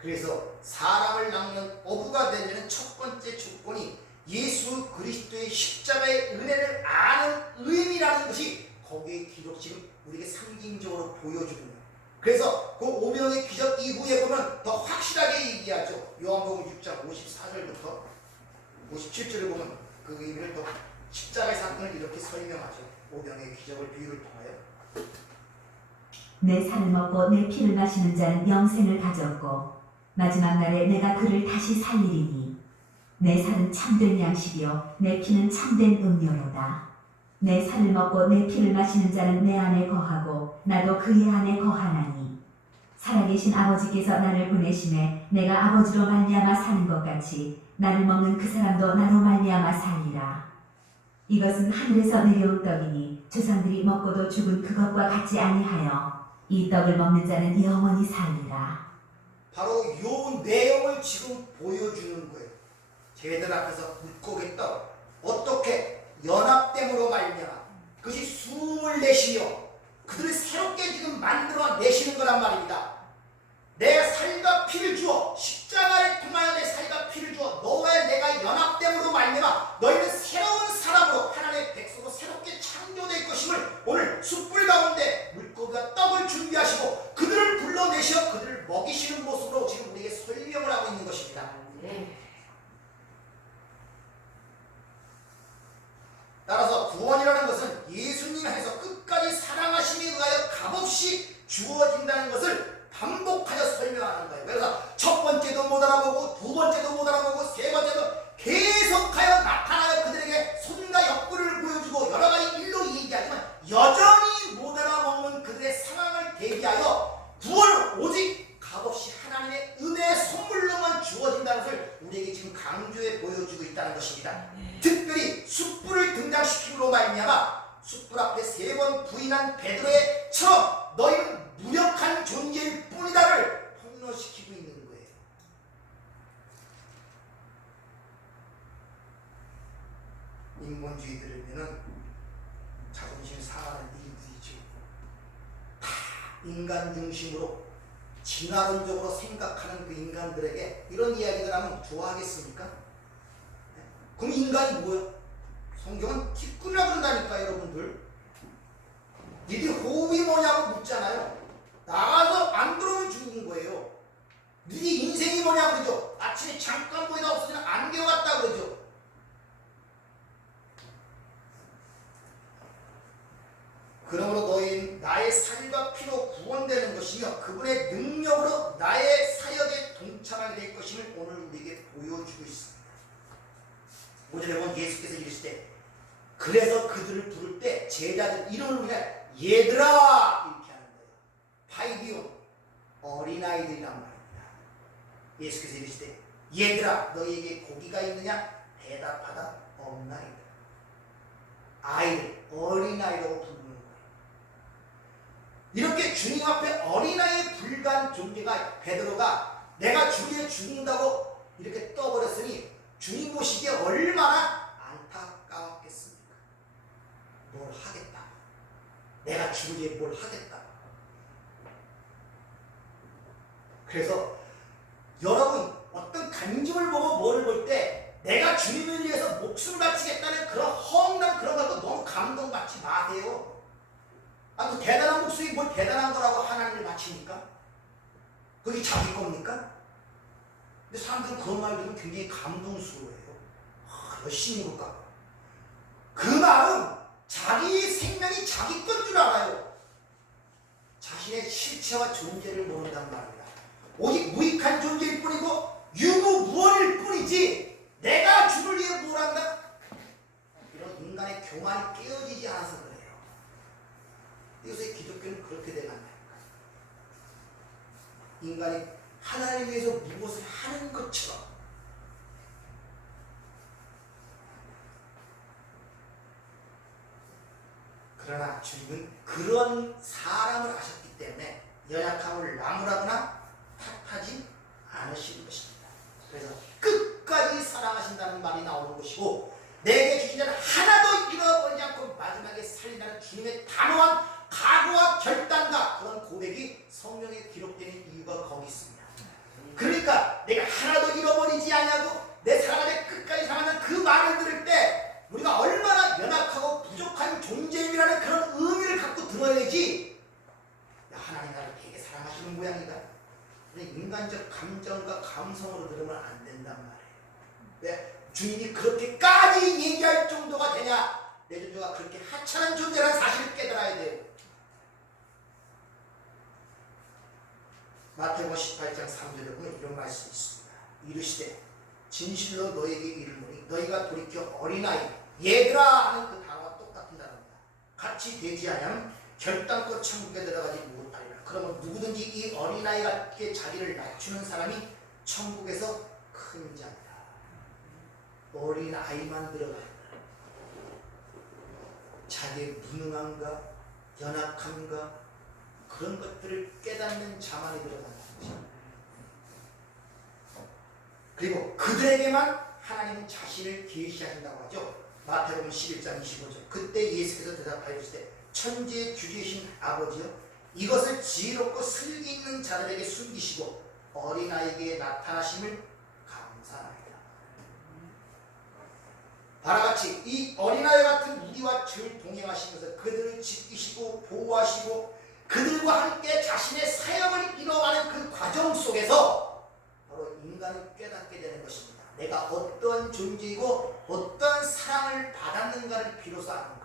그래서 사람을 낚는 어부가 되려는 첫 번째 조건이 예수 그리스도의 십자가의 은혜를 아는 의미라는 것이 거기에 기록 지금 우리에게 상징적으로 보여주는 거예요. 그래서 그 오병의 기적 이후에 보면 더 확실하게 얘기하죠. 요한복음 6장 54절부터 57절을 보면 그 의미를 더 십자가의 사건을 이렇게 설명하죠. 오병의 기적을 비유를 통하여 내 살을 먹고 내 피를 마시는 자는 영생을 가졌고 마지막 날에 내가 그를 다시 살리리니 내 살은 참된 양식이요 내 피는 참된 음료로다. 내 살을 먹고 내 피를 마시는 자는 내 안에 거하고 나도 그의 안에 거하나니 살아계신 아버지께서 나를 보내심에 내가 아버지로 말미암아 사는 것 같이 나를 먹는 그 사람도 나로 말미암아 살리라. 이것은 하늘에서 내려온 떡이니 조상들이 먹고도 죽은 그것과 같지 아니하여 이 떡을 먹는 자는 영원히 살리라. 바로 요 내용을 지금 보여주는 거예요. 제자들 앞에서 물고기 떡 어떻게 연합됨으로 말미암아 그것이 숨을 내쉬며 그들을 새롭게 지금 만들어 내시는 거란 말입니다. 내 살과 피를 주어 십자가를 통하여 내 살과 피를 주어 너와 내가 연합됨으로 말미암아 너희는 새로운 사람으로 하나님의 백성으로 새롭게 창조될 것임을 오늘 숯불 가운데 물고기와 떡을 준비하시고 그들을 불러내셔 그들을 먹이시는 모습으로 지금 우리에게 설명을 하고 있는 것입니다. 따라서 구원이라는 것은 예수님 안에서 끝까지 사랑하심에 의하여 값없이 주어진다는 것을 반복하여 설명하는 거예요. 그래서 첫 번째도 못 알아보고 두 번째도 못 알아보고 세 번째도 계속하여 나타나여 그들에게 손과 옆구리를 보여주고 여러 가지 일로 얘기하지만 여전히 못 알아먹는 그들의 상황을 대비하여 구원은 오직 값없이 하나님의 은혜의 선물로만 주어진다는 것을 우리에게 지금 강조해 보여주고 있다는 것입니다. 특별히 숯불을 등장시킴으로 말미암아 숯불 앞에 세 번 부인한 베드로의처럼 너희는 무력한 존재일 뿐이다를 폭로시키고 있는 거예요. 인본주의 들으면은 자존심 상하는 일들이죠. 다 인간 중심으로 진화론적으로 생각하는 그 인간들에게 이런 이야기를 하면 좋아하겠습니까? 그럼 인간이 뭐야? 성경은 티끌이라고 그런다니까 여러분들. 니들 호흡이 뭐냐고 묻잖아요. 나가서 안 들어오면 죽은 거예요. 니네 인생이 뭐냐고 그러죠. 아침에 잠깐 보이다 없어지면 안개같다 그러죠. 그러므로 너희는 나의 살과 피로 구원되는 것이며 그분의 능력으로 나의 사역에 동참하게 될 것임을 오늘 우리에게 보여주고 있습니다. 5절에 보면 예수께서 이르시되 그래서 그들을 부를 때 제자들 이름을 부르냐 얘들아 이렇게 하는 거예요. 파이디온 어린아이들이란 말입니다. 예수께서 이르시되 얘들아 너희에게 고기가 있느냐 대답하다 없나이다. 아이들 어린아이라고 부르는 거예요. 이렇게 주님 앞에 어린아이에 불과한 존재가 베드로가 내가 주위에 죽는다고 이렇게 떠버렸으니 주님 보시기에 얼마나 안타까웠겠습니까? 뭘 하겠다. 내가 주위에 뭘 하겠다. 그래서 여러분 어떤 간증을 보고 뭐를 볼 때 내가 주님을 위해서 목숨을 바치겠다는 그런 험난 그런 것도 너무 감동받지 마세요. 그 대단한 목숨이 뭘 대단한 거라고 하나님을 바칩니까? 그게 자기 겁니까? 근데 사람들은 그런 말 들으면 굉장히 감동스러워해요. 열심히 볼까? 그 말은 자기 생명이 자기 건 줄 알아요. 자신의 실체와 존재를 모른단 말입니다. 오직 무익한 존재일 뿐이고 유무무원일 뿐이지 내가 주를 위해 뭘 한다? 이런 인간의 교만이 깨어지지 않아서 그래요. 요새 기독교는 그렇게 돼간다니까. 인간이 하나님을 위해서 무엇을 하는 것처럼 그러나 주님은 그런 사람을 하셨기 때문에 연약함을 나무라거나 탓하지 않으시는 것입니다. 그래서 끝까지 사랑하신다는 말이 나오는 것이고 내게 주신 자는 하나도 잃어버리지 않고 마지막에 살린다는 주님의 단호한 각오와 결단과 그런 고백이 성경에 기록되는 이유가 거기 있습니다. 그러니까 내가 하나도 잃어버리지 않냐고 내 사랑을 끝까지 사랑하는 그 말을 들을 때 우리가 얼마나 연약하고 부족한 존재임이라는 그런 의미를 갖고 들어야지 하나님 나를 되게 사랑하시는 모양이다. 인간적 감정과 감성으로 들으면 안 된단 말이에요. 왜? 주님이 그렇게까지 얘기할 정도가 되냐? 내 존재가 그렇게 하찮은 존재라는 사실을 깨달아야 돼요. 마태복음 18장 3절에 보면 이런 말씀이 있습니다. 이르시되 진실로 너에게 이르노니 너희가 돌이켜 어린아이 얘들아 하는 그 단어와 똑같은 단어입니다. 같이 되지 않으면 결단코 천국에 들어가지 못하리라. 그러면 누구든지 이 어린아이 같게 자기를 낮추는 사람이 천국에서 큰 자입니다. 어린아이만 들어간다. 자기의 무능함과 연약함과 그런 것들을 깨닫는 자만이 들어간다는 것입니다. 그리고 그들에게만 하나님은 자신을 계시하신다고 하죠. 마태복음 11장 25절. 그때 예수께서 대답하여 주시되 천지의 주주이신 아버지여 이것을 지혜롭고 슬기 있는 자들에게 숨기시고 어린아이에게 나타나심을 감사합니다. 바라같이 이 어린아이 같은 우리와 늘 동행하시면서 그들을 지키시고 보호하시고 그들과 함께 자신의 사역을 이뤄가는 그 과정 속에서 바로 인간은 깨닫게 되는 것입니다. 내가 어떠한 존재이고 어떠한 사랑을 받았는가를 비로소 아는 거예요.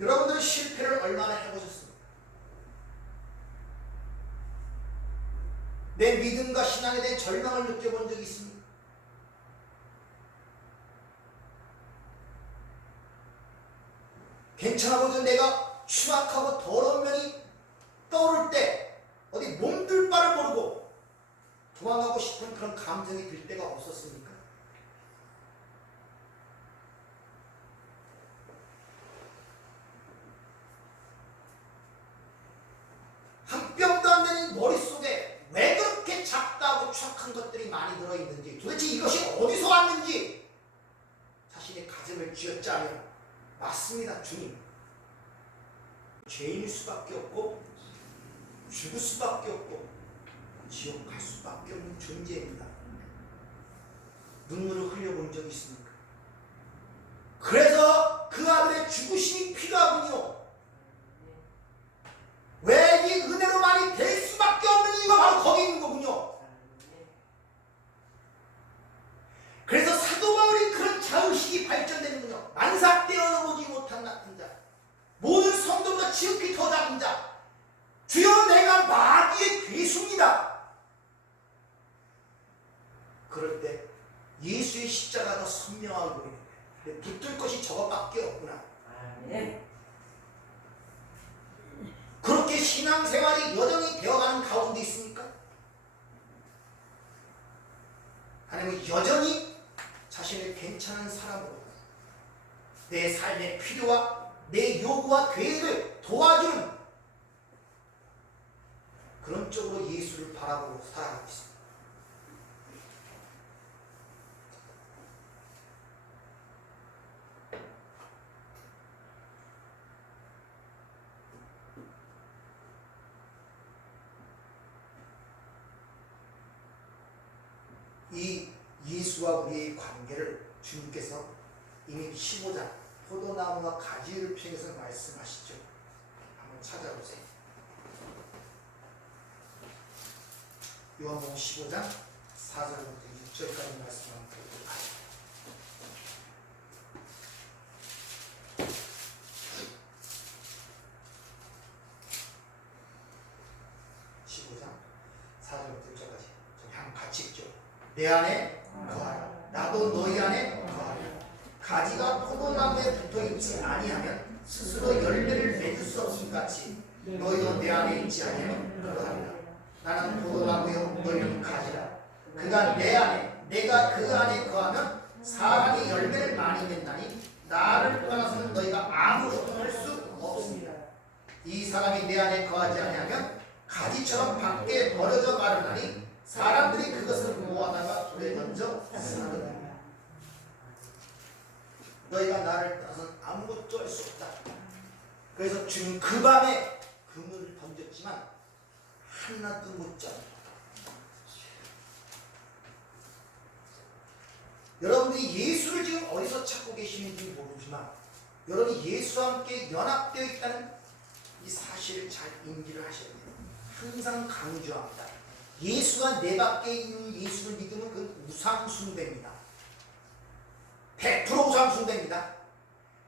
여러분들 실패를 얼마나 해보셨습니까? 내 믿음과 신앙에 대한 절망을 느껴본 적이 있습니까? 괜찮아 보이던 내가 추악하고 더러운 면이 떠오를 때 어디 몸둘 바를 모르고 도망가고 싶은 그런 감정이 들 때가 없었습니까? 한 뼘도 안 되는 머릿속에 왜 그렇게 작다고 추악한 것들이 많이 들어있는지 도대체 이것이 어디서 왔는지 자신의 가슴을 쥐어짜면 맞습니다. 주님 죄인일 수밖에 없고 죽을 수밖에 없고 지옥 갈 수밖에 없는 존재입니다. 눈물을 흘려본 적이 있습니까? 그래서 그 아들의 죽으심이 필요하군요. 왜 이 은혜로만이 될 수밖에 없는 이유가 바로 거기 있는 거군요. 그래서 사도 바울이 그런 자의식이 발전되는군요. 만삭되어 보지 지극히 더 작은 자. 주여 내가 마귀의 괴수입니다. 그럴 때 예수의 십자가가 더 선명하게 보이는 거예요. 근데 붙들 것이 저것밖에 없구나. 아멘. 그렇게 신앙생활이 여전히 되어가는 가운데 있습니까? 아니면 여전히 자신을 괜찮은 사람으로 내 삶의 필요와 내 요구와 계획을 도와주는 그런 쪽으로 예수를 바라보고 살아가고 있습니다. 이 예수와 우리의 관계를 주님께서 이미 15장 포도나무와 가지를 피해서 말씀하시죠. 한번 찾아보세요. 요한복음 15장 4절부터 6절까지 말씀을 드리도록 하겠습니다. 15장 4절부터 6절까지 저희 한번 같이 읽죠. 내 안에 거하라. 나도 너희 안에 거하라. 가지가 포도나무에 붙어있지 아니하면 스스로 열매를 맺을 수 없음 같이 너희도 내 안에 있지 아니하면 그러하리라. 나는 포도나무요 너희는 가지라. 그가 내 안에 내가 그 안에 거하면 사람이 열매를 많이 맺나니 나를 떠나서는 너희가 아무것도 할 수 없습니다. 이 사람이 내 안에 거하지 아니하면 가지처럼 밖에 버려져 마르나니 사람들이 그것을 모아다가 불에 던져 쓰느니라. 너희가 나를 떠나서는 아무것도 할 수 없다. 그래서 주님 그 밤에 그물을 던졌지만 하나도 못 잡았다. 여러분들이 예수를 지금 어디서 찾고 계시는지 모르지만 여러분이 예수와 함께 연합되어 있다는 이 사실을 잘 인지를 하셔야 돼요. 항상 강조합니다. 예수가 내 밖에 있는 예수를 믿으면 그건 우상숭배입니다. 100% 우상숭배입니다.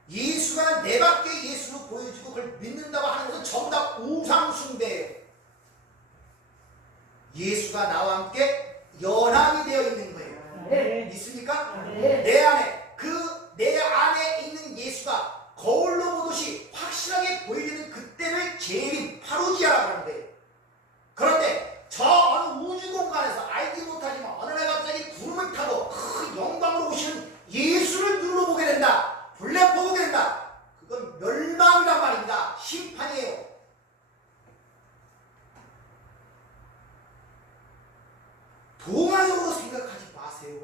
예수가 내 밖에 예수로 보여주고 그걸 믿는다고 하는 것은 전부 다 우상숭배예요. 예수가 나와 함께 연합이 되어 있는 거예요. 네. 믿습니까? 네. 내 안에 있는 예수가 거울로 보듯이 확실하게 보이는 그때를 재림, 파루지아라고 하는 거예요. 그런데 저 어느 우주 공간에서 알지 못하지만 어느 날 갑자기 구름을 타고 그 영광으로 오시는 예수를 눈으로 보게 된다. 블랙 보게 된다. 그건 멸망이란 말입니다. 심판이에요. 동화적으로 생각하지 마세요.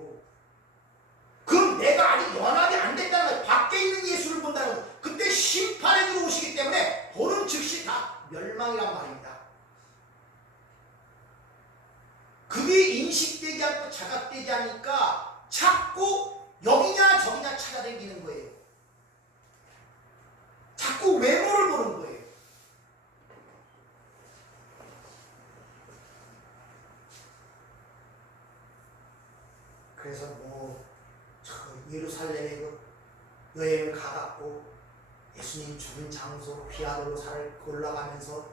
그럼 내가 아직 연합이 안 됐다는 거예요. 밖에 있는 예수를 본다는 거예요. 그때 심판에 들어오시기 때문에 보는 즉시 다 멸망이란 말입니다. 그게 인식되지 않고 자각되지 않으니까 자꾸 여기냐 저기냐 찾아다니는 거예요. 자꾸 외모를 보는 거예요. 그래서 저 예루살렘에 그 여행을 가갖고 예수님 죽은 장소 피아노로 올라가면서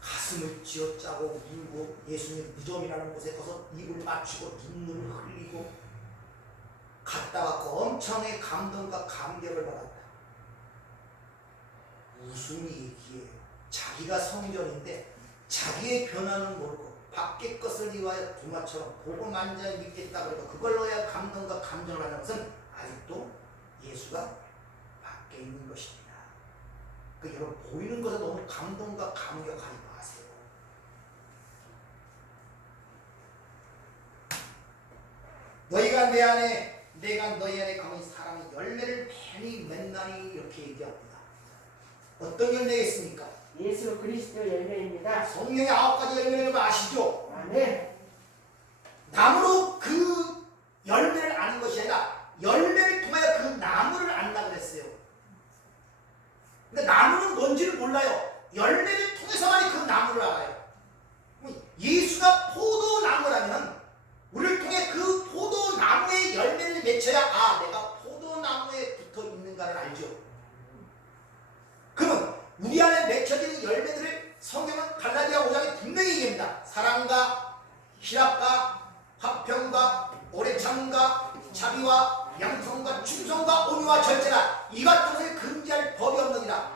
가슴을 쥐어짜고 울고 예수님 무덤이라는 곳에 가서 입을 맞추고 눈물을 흘리고 갔다가 엄청의 감동과 감격을 받았다. 무슨 얘기예요? 자기가 성전인데 자기의 변화는 모르고 밖의 것을 위하여 두마처럼 보고 만져 믿겠다 그러고 그걸로 해야 감동과 감정을 하는 것은 아직도 예수가 밖에 있는 것입니다. 여러분 보이는 것에 너무 감동과 감격하지 마세요. 너희가 내 안에 내가 너희 안에 가면 사람이 열매를 많이 맺나니 이렇게 얘기합니다. 어떤 열매겠습니까? 예수 그리스도 열매입니다. 성령의 9가지 열매를 아시죠? 아멘. 나무로 그 열매를 아는 것이 아니라 열매를 통하여 그 나무를 안다 그랬어요. 근데 나무는 뭔지를 몰라요. 열매를 통해서만이 그 나무를 알아요. 예수가 포도나무라면 우리를 통해 그 포도나무의 열매를 맺혀야 내가 포도나무에 붙어 있는가를 알죠. 그러면 우리 안에 맺혀 사랑과 오래 참음과 자비와 양성과 충성과 온유와 절제라 이 같은 것을 금지할 법이 없느니라.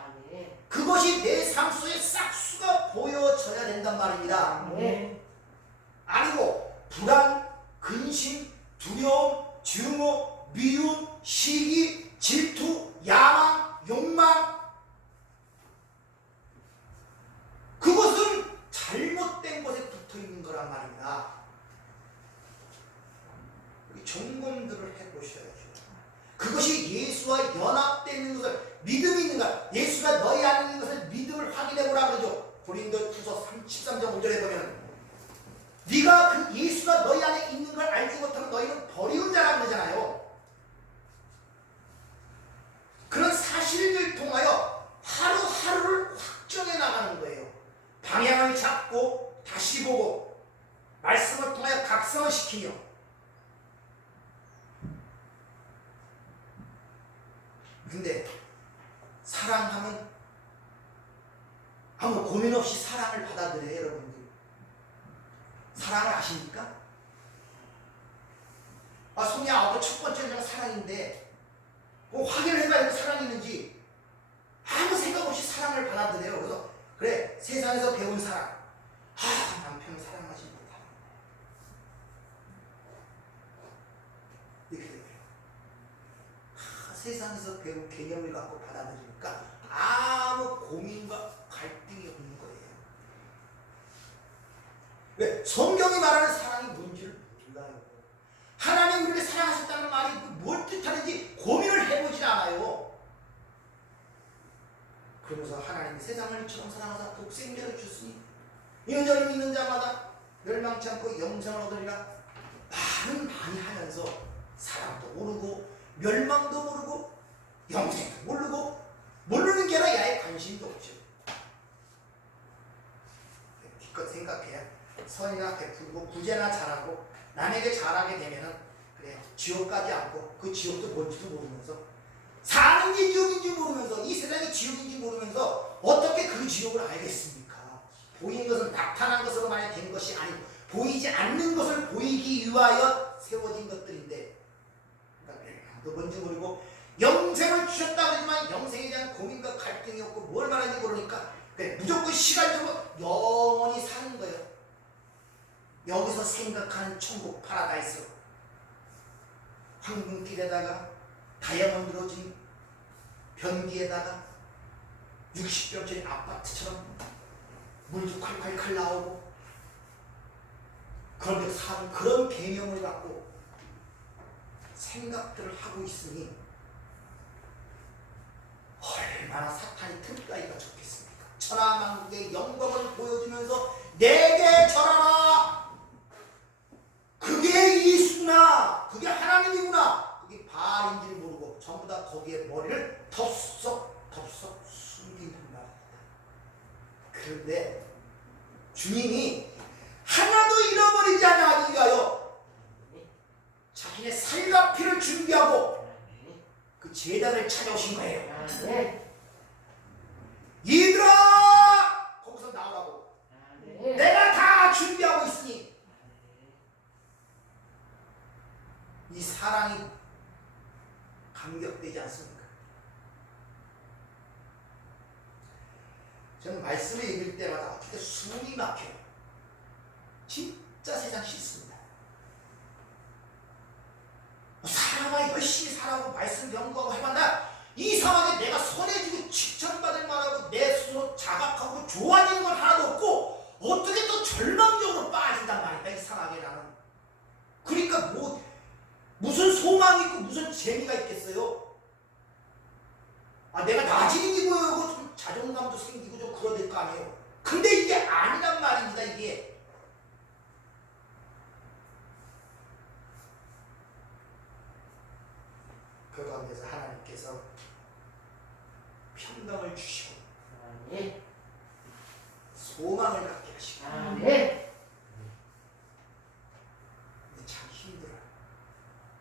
그것이 내 삶 속에 싹수가 보여져야 된단 말입니다. 아니고 불안, 근심, 두려움, 증오, 미움, 시기, 질투, 야망, 욕망, 그것은 잘못된 것에 붙어있는 거란 말입니다. 점검들을 해보셔야죠. 그것이 예수와 연합되어 있는 것을, 믿음이 있는가, 예수가 너희 안에 있는 것을 믿음을 확인해보라 그러죠. 고린도후서 13장 5절에 보면 네가 그 예수가 너희 안에 있는 걸 알지 못하면 너희는 버리운 자라 그러잖아요. 그런 사실을 통하여 하루하루를 확정해 나가는 거예요. 방향을 잡고 다시 보고 말씀을 통하여 각성을 시키며, 근데 사랑하면 아무 고민 없이 사랑을 받아들여요. 여러분들 사랑을 아십니까? 소미야, 첫 번째는 사랑인데 확인을 해봐야 사랑이 있는지. 아무 생각 없이 사랑을 받아들여요. 그래서 그래, 세상에서 배운 사랑, 남편을 사랑하지 못하는 이렇게 돼요. 세상에서 배운 개념을 갖고 받아들이니까 아무 고민과 갈등이 없는 거예요. 왜? 성경이 말하는 사랑이 뭔지를 몰라요. 하나님 우리를 사랑하셨다는 말이 뭘 뜻하는지 고민을 해보질 않아요. 그러면서 하나님이 세상을 이처럼 사랑하사 독생자를 주셨으니 이는 저를 믿는 자마다 멸망치 않고 영생을 얻으리라. 말은 많이 하면서 사랑도 모르고 멸망도 모르고 영생도 모르고, 모르는 게 아니라 야에 관심도 없죠. 기껏 생각해야 선이나 베풀고 구제나 잘하고 남에게 잘하게 되면은 그래 지옥까지 않고 그 지옥도 뭔지도 모르면서, 사는 게 지옥인지 모르면서, 이 세상이 지옥인지 모르면서 어떻게 그 지옥을 알겠습니까? 보이는 것은 나타난 것으로 만약 된 것이 아니고 보이지 않는 것을 보이기 위하여 세워진 것들인데, 또 뭔지 모르고 영생을 주셨다 그러지만 영생에 대한 고민과 갈등이 없고 뭘 말하는지 모르니까 그래, 무조건 시간적으로 영원히 사는 거예요. 여기서 생각하는 천국 파라다이스, 황금길에다가 다이아몬드로 진 변기에다가 60평짜리 아파트처럼 물도 콸콸콸 나오고 그런 데서 사는 그런 개념을 갖고 생각들을 하고 있으니 얼마나 사탄이 틈따위가 좋겠습니까? 천하만국의 영광을 보여주면서 내게 절하라, 그게 예수구나, 그게 하나님이구나, 그게 바알인지를 모르고 전부 다 거기에 머리를 덥석덥석 숨긴단 말입니다. 그런데 주님이 하나도 잃어버리지 않게 위하여 자신의 살과 피를 준비하고 그 제단을 찾아오신 거예요. 얘들아, 거기서 나오라고. 내가 다 준비하고 있으니. 이 사랑이 감격되지 않습니까? 저는 말씀을 읽을 때마다 어떻게 숨이 막혀요. 진짜 세상 싫습니다. 사람아 열심히 살아고 말씀 연구하고 해봤나 이 상황에 내가 선해지고 칭찬받을 만하고 내 스스로 자각하고 좋아지는 건 하나도 없고 어떻게 또 절망적으로 빠진단 말이야, 이 상황에 나는. 그러니까 무슨 소망이 있고 무슨 재미가 있겠어요? 내가 나아지는 게 보이고 좀 자존감도 생기고 좀 그러야 될 거 아니에요. 근데 이게 아니란 말입니다. 이게 그 가운데서 하나님께서 평강을 주시고 소망을 갖게 하시고 참 힘들어요.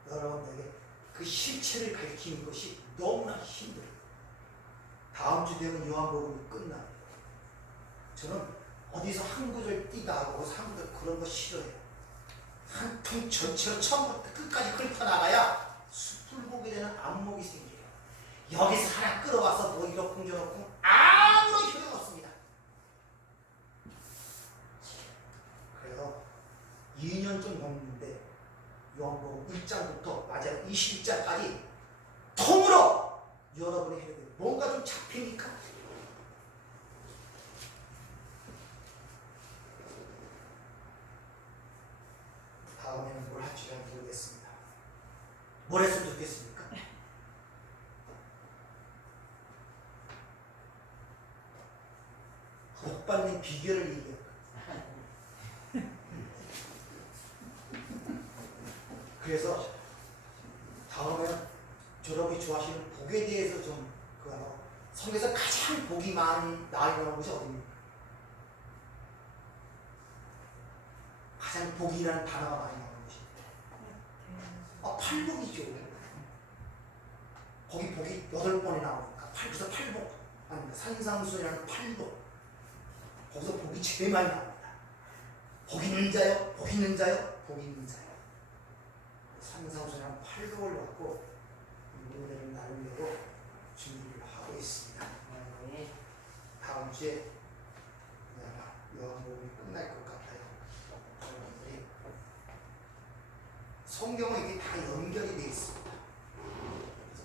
여러분에게 그 실체를 밝히는 것이 너무나 힘들어요. 다음 주 되면 요한복음이 끝납니다. 저는 어디서 한 구절 띄다 하고 한 구절 그런 거 싫어해요. 한 통 전체로 처음부터 끝까지 훑어나가야 숲을 보게 되는 안목이 생겨요. 여기서 하나 끌어와서 뭐 이렇쿵 저렇쿵 아무런 효용 없습니다. 그래서 2년 좀 넘는데 요한복음 1장부터 마지막 21장까지 통으로 여러분의 해야 돼요. 뭔가 좀 잡힙니까? 다음에는 뭘 할지 잘 모르겠습니다. 뭘 했으면 좋겠습니까? 복 받는 비결을 얘기해요. 그래서 다음에는 여러분이 좋아하시는 복에 대해서 좀 성경에서 가장 복이 많이 나오는 곳이 어디입니까? 가장 복이라는 단어가 많이 나오는 곳이 팔복이죠. 거기 복이 8번이 나오니까 그래서 팔복 아닙니다. 산상수라는 팔복 거기서 복이 제일 많이 나옵니다. 복 있는 자요, 복 있는 자요, 복 있는 자요. 산상수라는 팔복을 받고 무대를 나누려고 준비를 하고 있습니다. 다음 주에 요한복음이 끝날 것 같아요. 여러분들이 성경은 이게 다 연결이 되어 있습니다. 그래서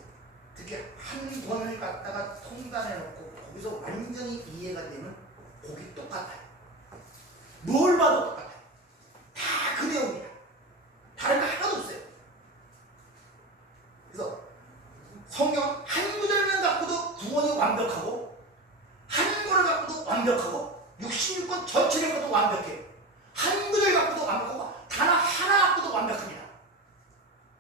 특히 한 권을 갖다가 통단해 놓고 거기서 완전히 이해가 되면 곡이 똑같아요. 뭘 봐도 똑같아요. 다 그 내용이야. 다른 거 하나도 없어요. 그래서 성경 한 구절만 갖고도 구원이 완벽하고 한 권을 갖고도 완벽하고 66권 전체를 갖고도 완벽해요. 한 구절 갖고도 완벽하고 단어 하나 갖고도 완벽합니다.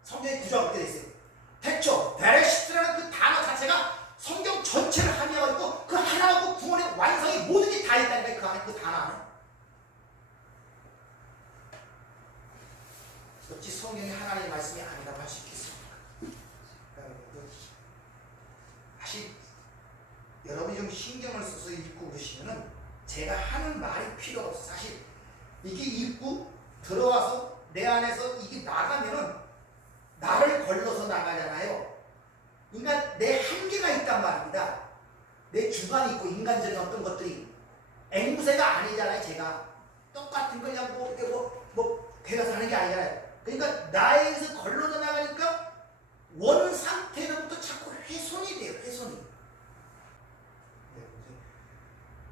성경의 구조가 그렇게 되어 있어요. 대초 베레시트라는 그 단어 자체가 성경 전체를 함의해가지고 그 하나 갖고 구원의 완성이 모든 게 다 있다니까 그 안에 그 단어 안에. 어찌 성경이 하나님의 말씀이 아니라고 할 수 있겠습니까? 사실 여러분이 좀 신경을 써서 읽고 그러시면은 제가 하는 말이 필요가 없어. 사실 이게 읽고 들어와서 내 안에서 이게 나가면은 나를 걸러서 나가잖아요. 그러니까 내 한계가 있단 말입니다. 내 주관이 있고 인간적인 어떤 것들이 앵무새가 아니잖아요. 제가 똑같은 걸 그냥 뭐 대가서 하는 게 아니잖아요. 그러니까 나에서 걸러져 나가니까 원 상태로부터 자꾸 훼손이 돼요. 훼손이.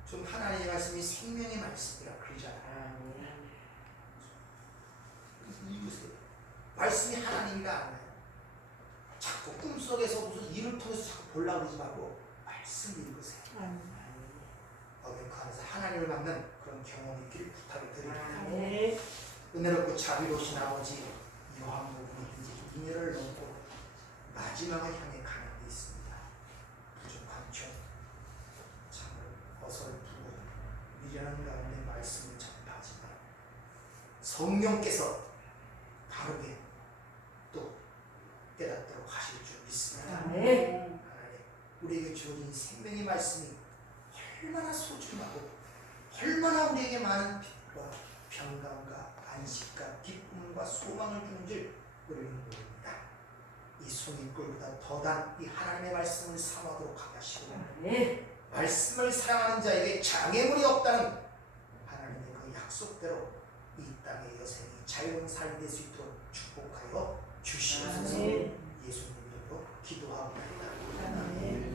좀 하나님의 말씀이 생명의 말씀이라 그러잖아요. 읽으세요. 말씀이 하나님이라 알아요. 자꾸 꿈속에서 무슨 일을 통해서 자꾸 보려고 그러지 말고 말씀 읽으세요. 그 안에서 하나님을 만난 그런 경험이 있기를 부탁을 드립니다. 은혜롭고 자비로우신 아버지, 요한복음이 이제 2년을 넘고 마지막을 향해 가는 데 있습니다. 부족한 점, 참을 어설프고 미련한 가운데 말씀을 전파하지만 성령께서 바르게 또 깨닫도록 하실 줄 믿습니다. 하나님, 우리에게 주어진 생명의 말씀이 얼마나 소중하고 얼마나 우리에게 많은 빛과 평강과 안식과 기쁨과 소망을 주는 줄 우리는 모릅니다. 이 손님꼴보다 더단 이 하나님의 말씀을 삼하도록 하시고 말씀을 사랑하는 자에게 장애물이 없다는 하나님의 그 약속대로 이 땅의 여생이 자유로운 삶이 될 수 있도록 축복하여 주시옵소서. 예수님 이름으로 기도하옵나이다.